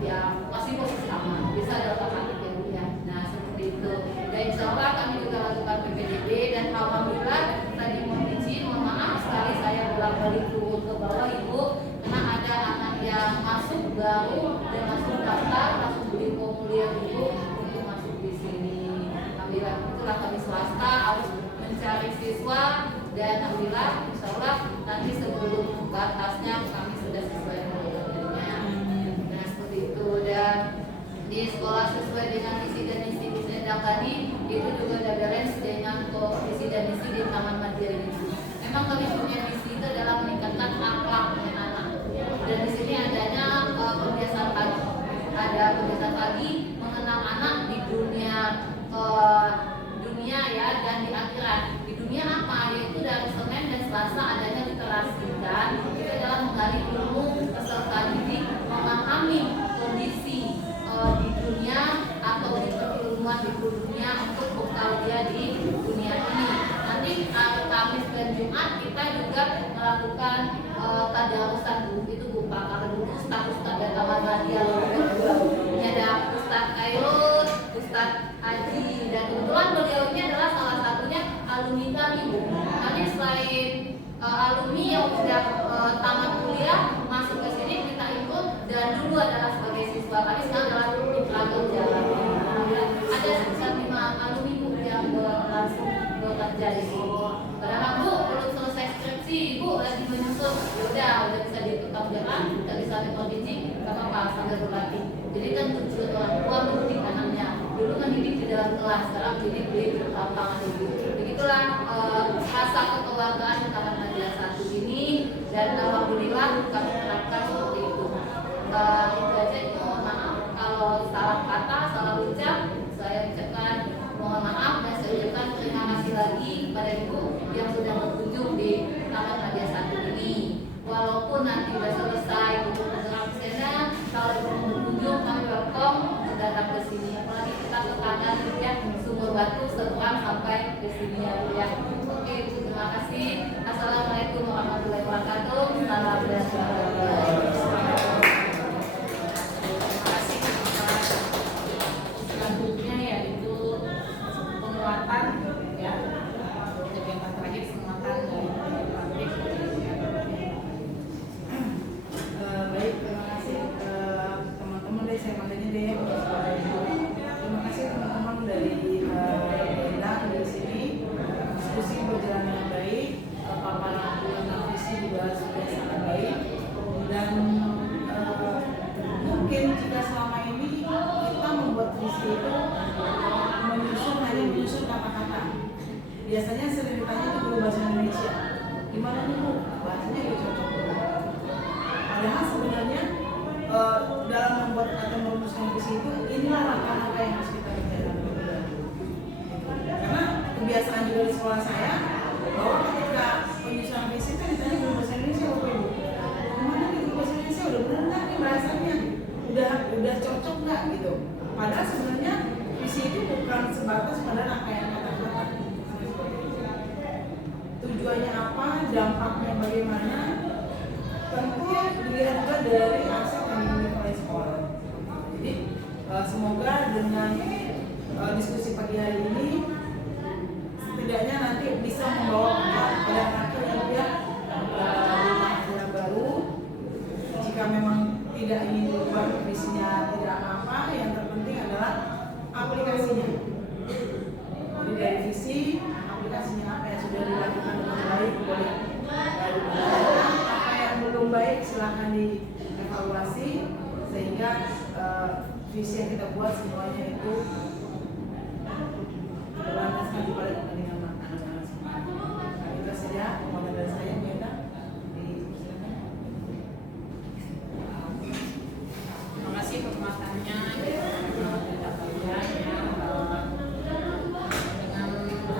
ya masih posisi aman, bisa dapat hadir ya Bu ya. Nah seperti itu. Dan insya Allah kami juga lakukan PPDB dan alhamdulillah tadi mohon izin, mohon maaf sekali saya bolak-balik turun ke bawah Ibu karena ada anak yang masuk baru dan masuk daftar langsung beli formulir Ibu untuk masuk di sini. Alhamdulillah itulah kami swasta harus mencari siswa dan alhamdulillah insya Allah nanti sebelum batasnya kami sudah sesuai dengan nah seperti itu dan di sekolah sesuai dengan isi dan misi yang tadi itu juga ada balance dengan visi dan misi di Taman Madya ini. Memang kami punya misi itu adalah meningkatkan akhlak anak. Dan di sini adanya kebiasaan pagi. Ada kebiasaan pagi mengenal anak di dunia ya dan di akhirat. Di dunia apa? Yaitu dari Senin dan Selasa adanya literasi dan itu adalah menggali ilmu peserta didik memahami kondisi di dunia atau di perfilman di dunia untuk bekal dia di dunia ini. Nanti Kamis dan Jumat kita juga melakukan tadarusan itu buka karena dulu status ada Taman Madya ini ada Ustadz Khairul, Ustadz Aji dan kebetulan beliau ini adalah salah satunya alumni kami Bu. Kami selain alumni yang sudah tamat kuliah masuk ke sini kita ikut dan dulu adalah sebagai siswa kami sekarang adalah mitra kerja. Ada sekitar 5 alumni Bu yang langsung bekerja di sini. Padahal Bu belum selesai skripsi, Bu lagi menyusun, udah bisa diikut jalan, kita bisa metodologi, nggak apa-apa sambil berlatih. Jadi kan tujuan orang tua mendidik anaknya. Dulu kan didik di dalam kelas, sekarang didik di lapangan ibu. Begitulah rasa kekeluargaan di Taman Madya 1 ini dan alhamdulillah kami terapkan seperti itu. Itu aja, itu mohon maaf kalau salah kata, salah ucap, saya ucapkan mohon maaf dan saya ucapkan terima kasih lagi kepada ibu yang sudah berkunjung di Taman Madya 1 ini. Walaupun nanti sudah selesai untuk program sana, kalau ibu mau berkunjung kami welcome untuk datang ke sini. Apalagi kita ke kanan ya, Sumur Batu seberang sampai ke sini ya. Oke, terima kasih. Assalamualaikum warahmatullahi wabarakatuh. Salam dan selanjutnya yaitu penguatan ya kegiatan terakhir penguatan dari pabrik. Baik, terima kasih teman-teman deh, saya panggilnya deh. Terima kasih teman-teman dari Benda di sini. Diskusi berjalan dengan baik, paparan tentang visi juga sudah sangat baik. Dan mungkin jika selama ini kita membuat visi itu hanya menyusun kata-kata. Biasanya sering ditanya itu guru bahasa Indonesia, gimana nih Bu? Bahasanya ya cocok. Padahal sebenarnya dalam membuat atau merumuskan visi itu inilah langkah-langkah yang harus kita kerjakan. Karena kebiasaan juga di sekolah saya bahwa ketika penyusunan visi kan ditanya guru bahasa Indonesia Bapak Ibu, gimana nih guru bahasa Indonesia udah benar nggak nih bahasanya, udah cocok nggak gitu. Padahal sebenarnya visi itu bukan sebatas pada rangkaian kata-kata. Tujuannya apa, dampaknya bagaimana, tentu dilihat juga dari aset yang dimiliki oleh sekolah. Jadi semoga dengan diskusi pagi hari ini setidaknya nanti bisa membawa pada anak yang dia rumah baru. Jika memang tidak ingin berubah visinya tidak apa-apa, yang terpenting adalah aplikasinya. Jadi dari visi aplikasinya apa yang sudah dilakukan dengan baik boleh belum baik silahkan dievaluasi sehingga visi yang kita buat semuanya itu berlandaskan kepada kepentingan anak-anak semua. Itu saja pengumuman dari saya, Benda. Terima kasih penguatannya dengan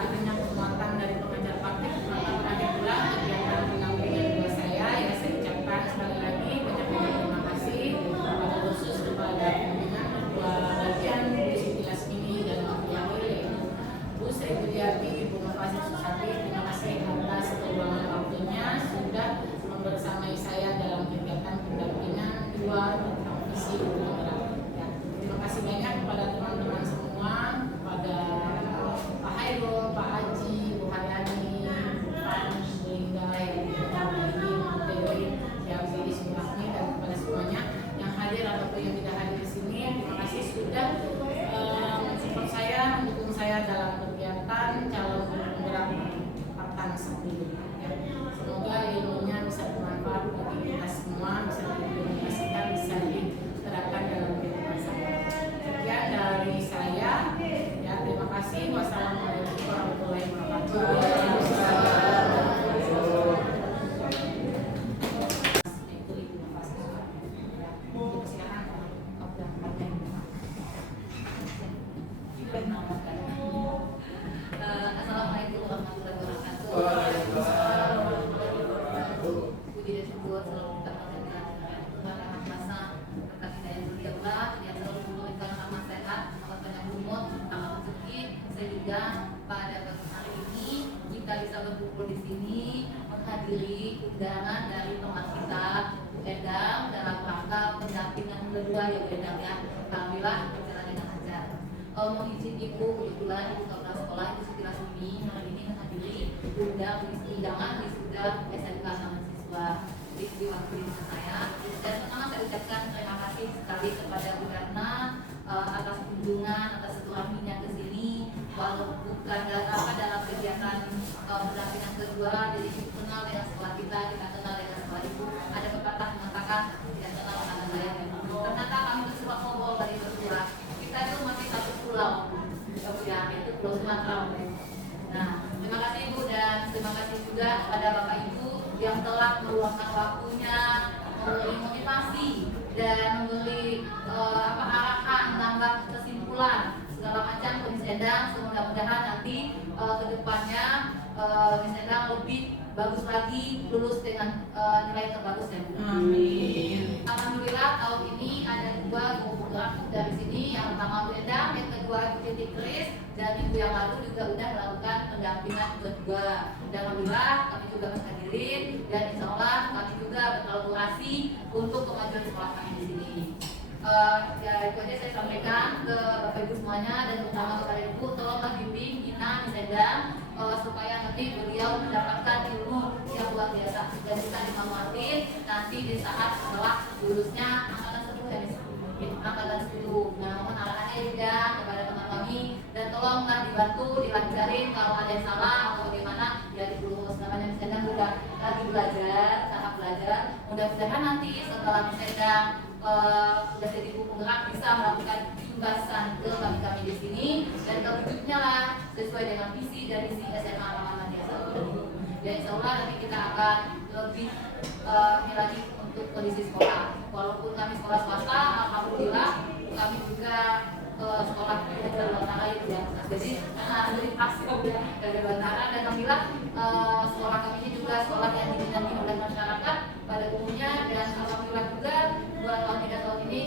adanya penguatan dari pengajar praktik maka terakhir pula kegiatan pendampingan dua saya ya saya ucapkan sekali lagi banyak terima kasih pada khusus kepada pimpinan kedua bagian Bu Siti Lasmini dan Bu Yahya yaitu Bu Sri Budiati, Ibu Nurfasih Susati. Terima kasih atas keluangan waktunya sudah membersamai saya dalam kegiatan pendampingan dua tentang visi program. Ya, terima kasih banyak kepada teman-teman semua, kepada Pak Hairul, Pak Haji, Bu Haryani, Pak Linda, Bu Dewi, yang di Sumatera dan kepada semuanya yang hadir ataupun yang tidak hadir di sini. Terima kasih sudah mensupport saya, mendukung saya dalam kegiatan calon penggerak Partan sebelum. Ya, semoga ilmunya bisa bermanfaat bagi kita semua, bisa diimplementasikan, bisa diterapkan dalam kehidupan saya. Sekian dari saya. Ya, saya juga pada pagi hari ini kita bisa berkumpul di sini menghadiri undangan dari teman kita Bu Endang dalam rangka pendampingan kedua ya Bu Endang ya. Alhamdulillah berjalan dengan lancar. Mohon izin Ibu, kebetulan Ibu Kepala Sekolah Ibu Siti Lasmi hari ini menghadiri undangan wisuda SMK Taman Siswa di waktu ini saya. Dan pertama saya ucapkan terima kasih sekali kepada Bu Ratna atas kunjungan, atas silaturahminya ke sini. Walau bukan dalam kegiatan pendampingan kedua, jadi Ibu kenal dengan sekolah kita kenal dengan sekolah Ibu. Ada pepatah mengatakan tidak kenal maka saya. Ternyata kami bersuara ngobrol dari berdua. Kita itu masih satu pulau, ya itu Pulau Sumatera. Nah, terima kasih Ibu dan terima kasih juga kepada Bapak Ibu yang telah meluangkan waktunya, memberi motivasi dan memberi arahan, menambah kesimpulan segala macam ke Miss Endang. Mudah-mudahan nanti kedepannya Miss Endang lebih bagus lagi, lulus dengan nilai terbagus ya Bu. Amin. Alhamdulillah tahun ini ada 2 guru penggerak dari sini. Yang pertama Bu Endang, yang kedua Bu Titi Kris, dan minggu yang lalu juga sudah melakukan pendampingan kedua. Dan alhamdulillah kami juga menghadirin dan insya Allah kami juga berkolaborasi untuk kemajuan sekolah kami di sini. Ya itu aja saya sampaikan ke Bapak Ibu semuanya dan terutama kepada Ibu, tolonglah bimbing Ina Miss Endang supaya nanti beliau mendapatkan ilmu yang luar biasa dan bisa dimanfaatin nanti di saat setelah lulusnya angkatan 10 ya angkatan 10. Nah mohon arahannya juga kepada teman kami dan tolonglah dibantu dilancarin kalau ada yang salah atau bagaimana ya dilurus. Namanya Miss Endang sudah lagi belajar, tahap belajar. Mudah-mudahan nanti setelah Miss Endang sudah jadi ibu penggerak bisa melakukan pembahasan ke kami di sini dan terwujudnya lah sesuai dengan visi dan misi SMA Muhammadiyah Satu. Ya insya Allah nanti kita akan lebih ini lagi untuk kondisi sekolah. Walaupun kami sekolah swasta, alhamdulillah kami juga sekolah dari Bantara itu ya. Jadi dari pasti dari Bantara dan alhamdulillah sekolah kami ini juga sekolah yang diminati oleh masyarakat pada umumnya dan alhamdulillah juga 2 tahun 3 tahun ini,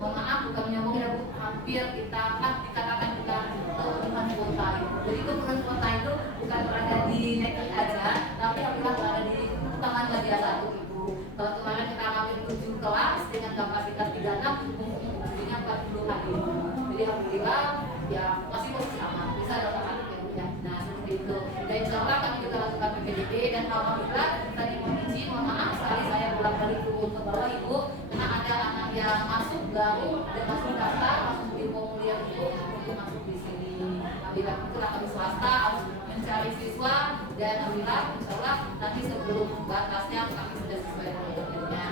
mohon maaf bukan menyombong ya Bu, hampir kita dikatakan kita penurunan kuota. Jadi itu penurunan kuota itu bukan berada di negeri aja, tapi alhamdulillah berada di Taman Media Satu Ibu. Kalau kemarin kita ambil 7 kelas dengan kapasitas 36, mungkinnya 40 hari. Jadi alhamdulillah ya masih posisi aman, bisa dalam arti ya Bu ya. Nah seperti itu. Dan insya Allah kami juga lakukan PPDB dan alhamdulillah tadi mohon izin, mohon maaf sekali saya bolak-balik turun ke bawah Ibu karena ada anak yang masuk baru dan masuk daftar, masuk di formulir itu untuk masuk di sini. Alhamdulillah itulah kami swasta harus mencari siswa dan alhamdulillah insya Allah nanti sebelum batasnya kami sudah sesuai dengan targetnya.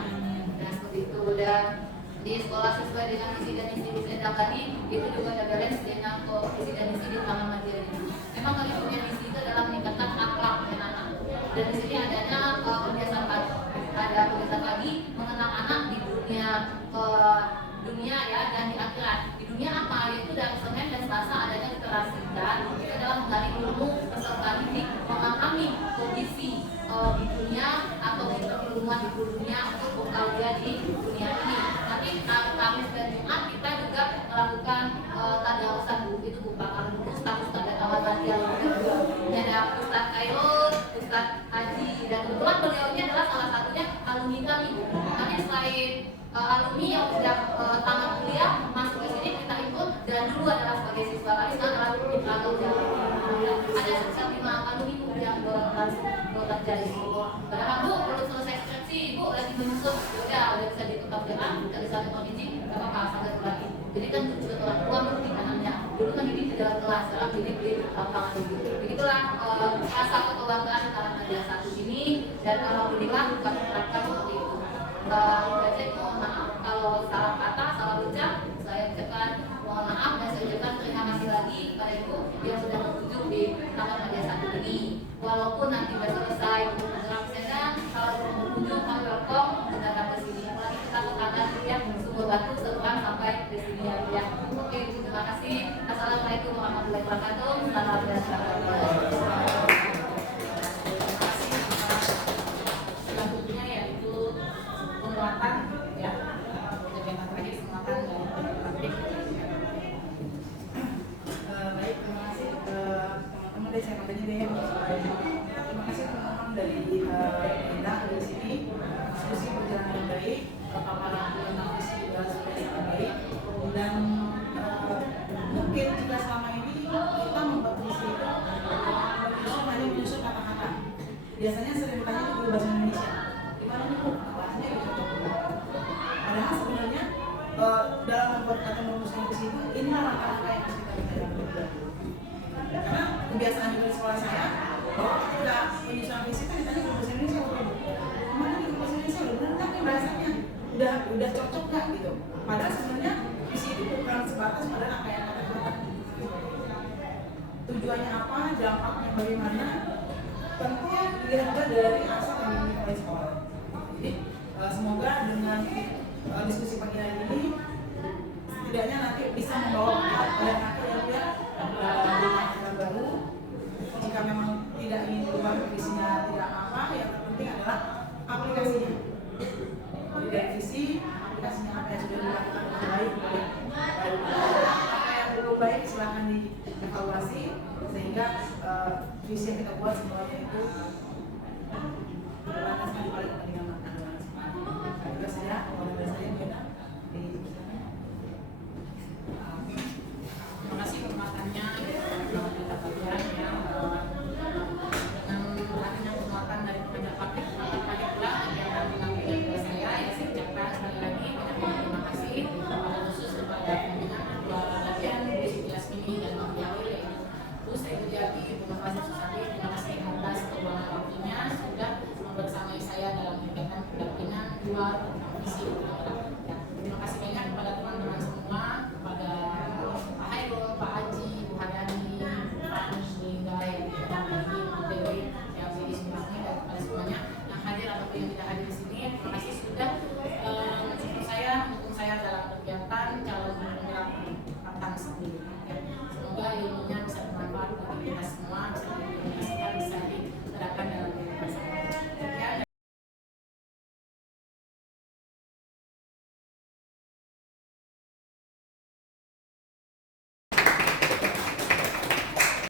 Nah seperti itu dan di sekolah sesuai dengan misi dan misi Miss Endang tadi itu juga ada balance dengan misi dan misi di Taman Media ini. Memang kami punya misi itu adalah meningkatkan akhlak anak-anak dan di sini adanya kebiasaan pagi, ada kebiasaan pagi mengenal anak di dunia ya dan di akhirat. Di dunia apa? Yaitu dari Senin dan Selasa adanya literasi dan itu adalah menggali ilmu peserta didik memahami kondisi di dunia atau ilmuwan di dunia untuk bekerja di dunia ini. Nanti Kamis dan Jumat kita juga melakukan tadarusan Bu, itu merupakan status tanda taman yang kedua. Ini ada Ustadz Khairul, Ustadz Haji dan kebetulan beliau ini adalah salah satunya alumni kami Bu. Nanti selain alumni yang sudah tamat kuliah masuk ke sini kita ikut dan dulu adalah sebagai siswa kami sekarang adalah pelaku jalan. Ada sekitar 5 alumni Bu yang berotak jadi. Padahal Bu belum selesai skripsi Ibu lagi menyusun udah bisa ditetap jalan kita bisa minta izin nggak apa-apa sampai lagi. Jadi kan juga telah keluar di kanannya. Dulu kan ini di dalam kelas sekarang ini di lapangan Ibu. Begitulah rasa kebanggaan Taman Media Satu ini dan alhamdulillah kami terapkan seperti itu. Saya mohon maaf kalau salah kata, salah ucap, saya ucapkan mohon maaf dan saya ucapkan terima kasih lagi kepada Ibu yang sudah berkunjung di Taman Media Satu ini. Walaupun nanti sudah selesai program sedang, kalau belum berkunjung kami welcome untuk datang ke sini. Apalagi kita akan ya Sumber Batu setelah sampai di sini ya. Oke Ibu, terima kasih. Assalamualaikum warahmatullahi wabarakatuh. Salam sejahtera. Selanjutnya yaitu penguatan ya kegiatan terakhir penguatan dan praktik. Baik, terima kasih deh saya makanya deh. Terima kasih teman-teman dari Indah di sini. Diskusi berjalan dengan baik, paparan tentang visi juga sangat baik, dan mungkin jika selama ini kita membuat visi itu hanya menyusun kata-kata. Biasanya sering ditanya itu guru bahasa Indonesia. Gimana nih Bu? Bahasanya itu cocok. Padahal sebenarnya dalam membuat kata merumuskan visi itu inilah langkah-langkah yang harus kita bicarakan. Karena kebiasaan juga di sekolah saya bahwa ketika menyusun visi kan ditanya guru bahasa Indonesia, gimana nih guru bahasa Indonesia? Benar nggak nih bahasanya? Udah cocok nggak gitu? Padahal sebenarnya visi itu bukan sebatas pada rangkaian kata-kata. Tujuannya apa? Dampaknya bagaimana? Tentunya dilihat juga dari asal yang dimiliki oleh sekolah. Jadi semoga dengan diskusi pagi hari ini setidaknya nanti bisa membawa pada akhir yang baru. Jika memang tidak ingin berubah visinya tidak apa, yang terpenting adalah aplikasinya. Jadi dari visi aplikasinya apa yang sudah dilakukan dengan baik, apa yang belum baik silahkan dievaluasi sehingga visi yang kita buat semuanya itu berlandaskan pada kepentingan anak-anak. Juga saya, kalau dari saya Diana di Terima kasih penguatannya kita pelajaran ya dengan adanya penguatan dari pengajar praktik pula yang mendampingi kepada saya ya saya ucapkan sekali lagi banyak terima kasih khusus kepada pimpinan dua bagian Bu Siti Yasmini dan Mbak Yawi yaitu saya Bujati terima kasih Susati terima kasih atas keuangan waktunya sudah membersamai saya dalam kegiatan pendampingan dua tentang visi ya, terima kasih banyak kepada teman-teman semua kepada Pak Hairul, Pak Haji, Bu Haryani, Pak Musligai, dan Ibu Dewi yang di sini dan kepada semuanya yang hadir ataupun yang tidak hadir di sini. Terima kasih sudah mendukung saya dalam kegiatan calon pemimpin angkatan 10. Ya. Semoga ilmunya bisa bermanfaat bagi kita semua. Bisa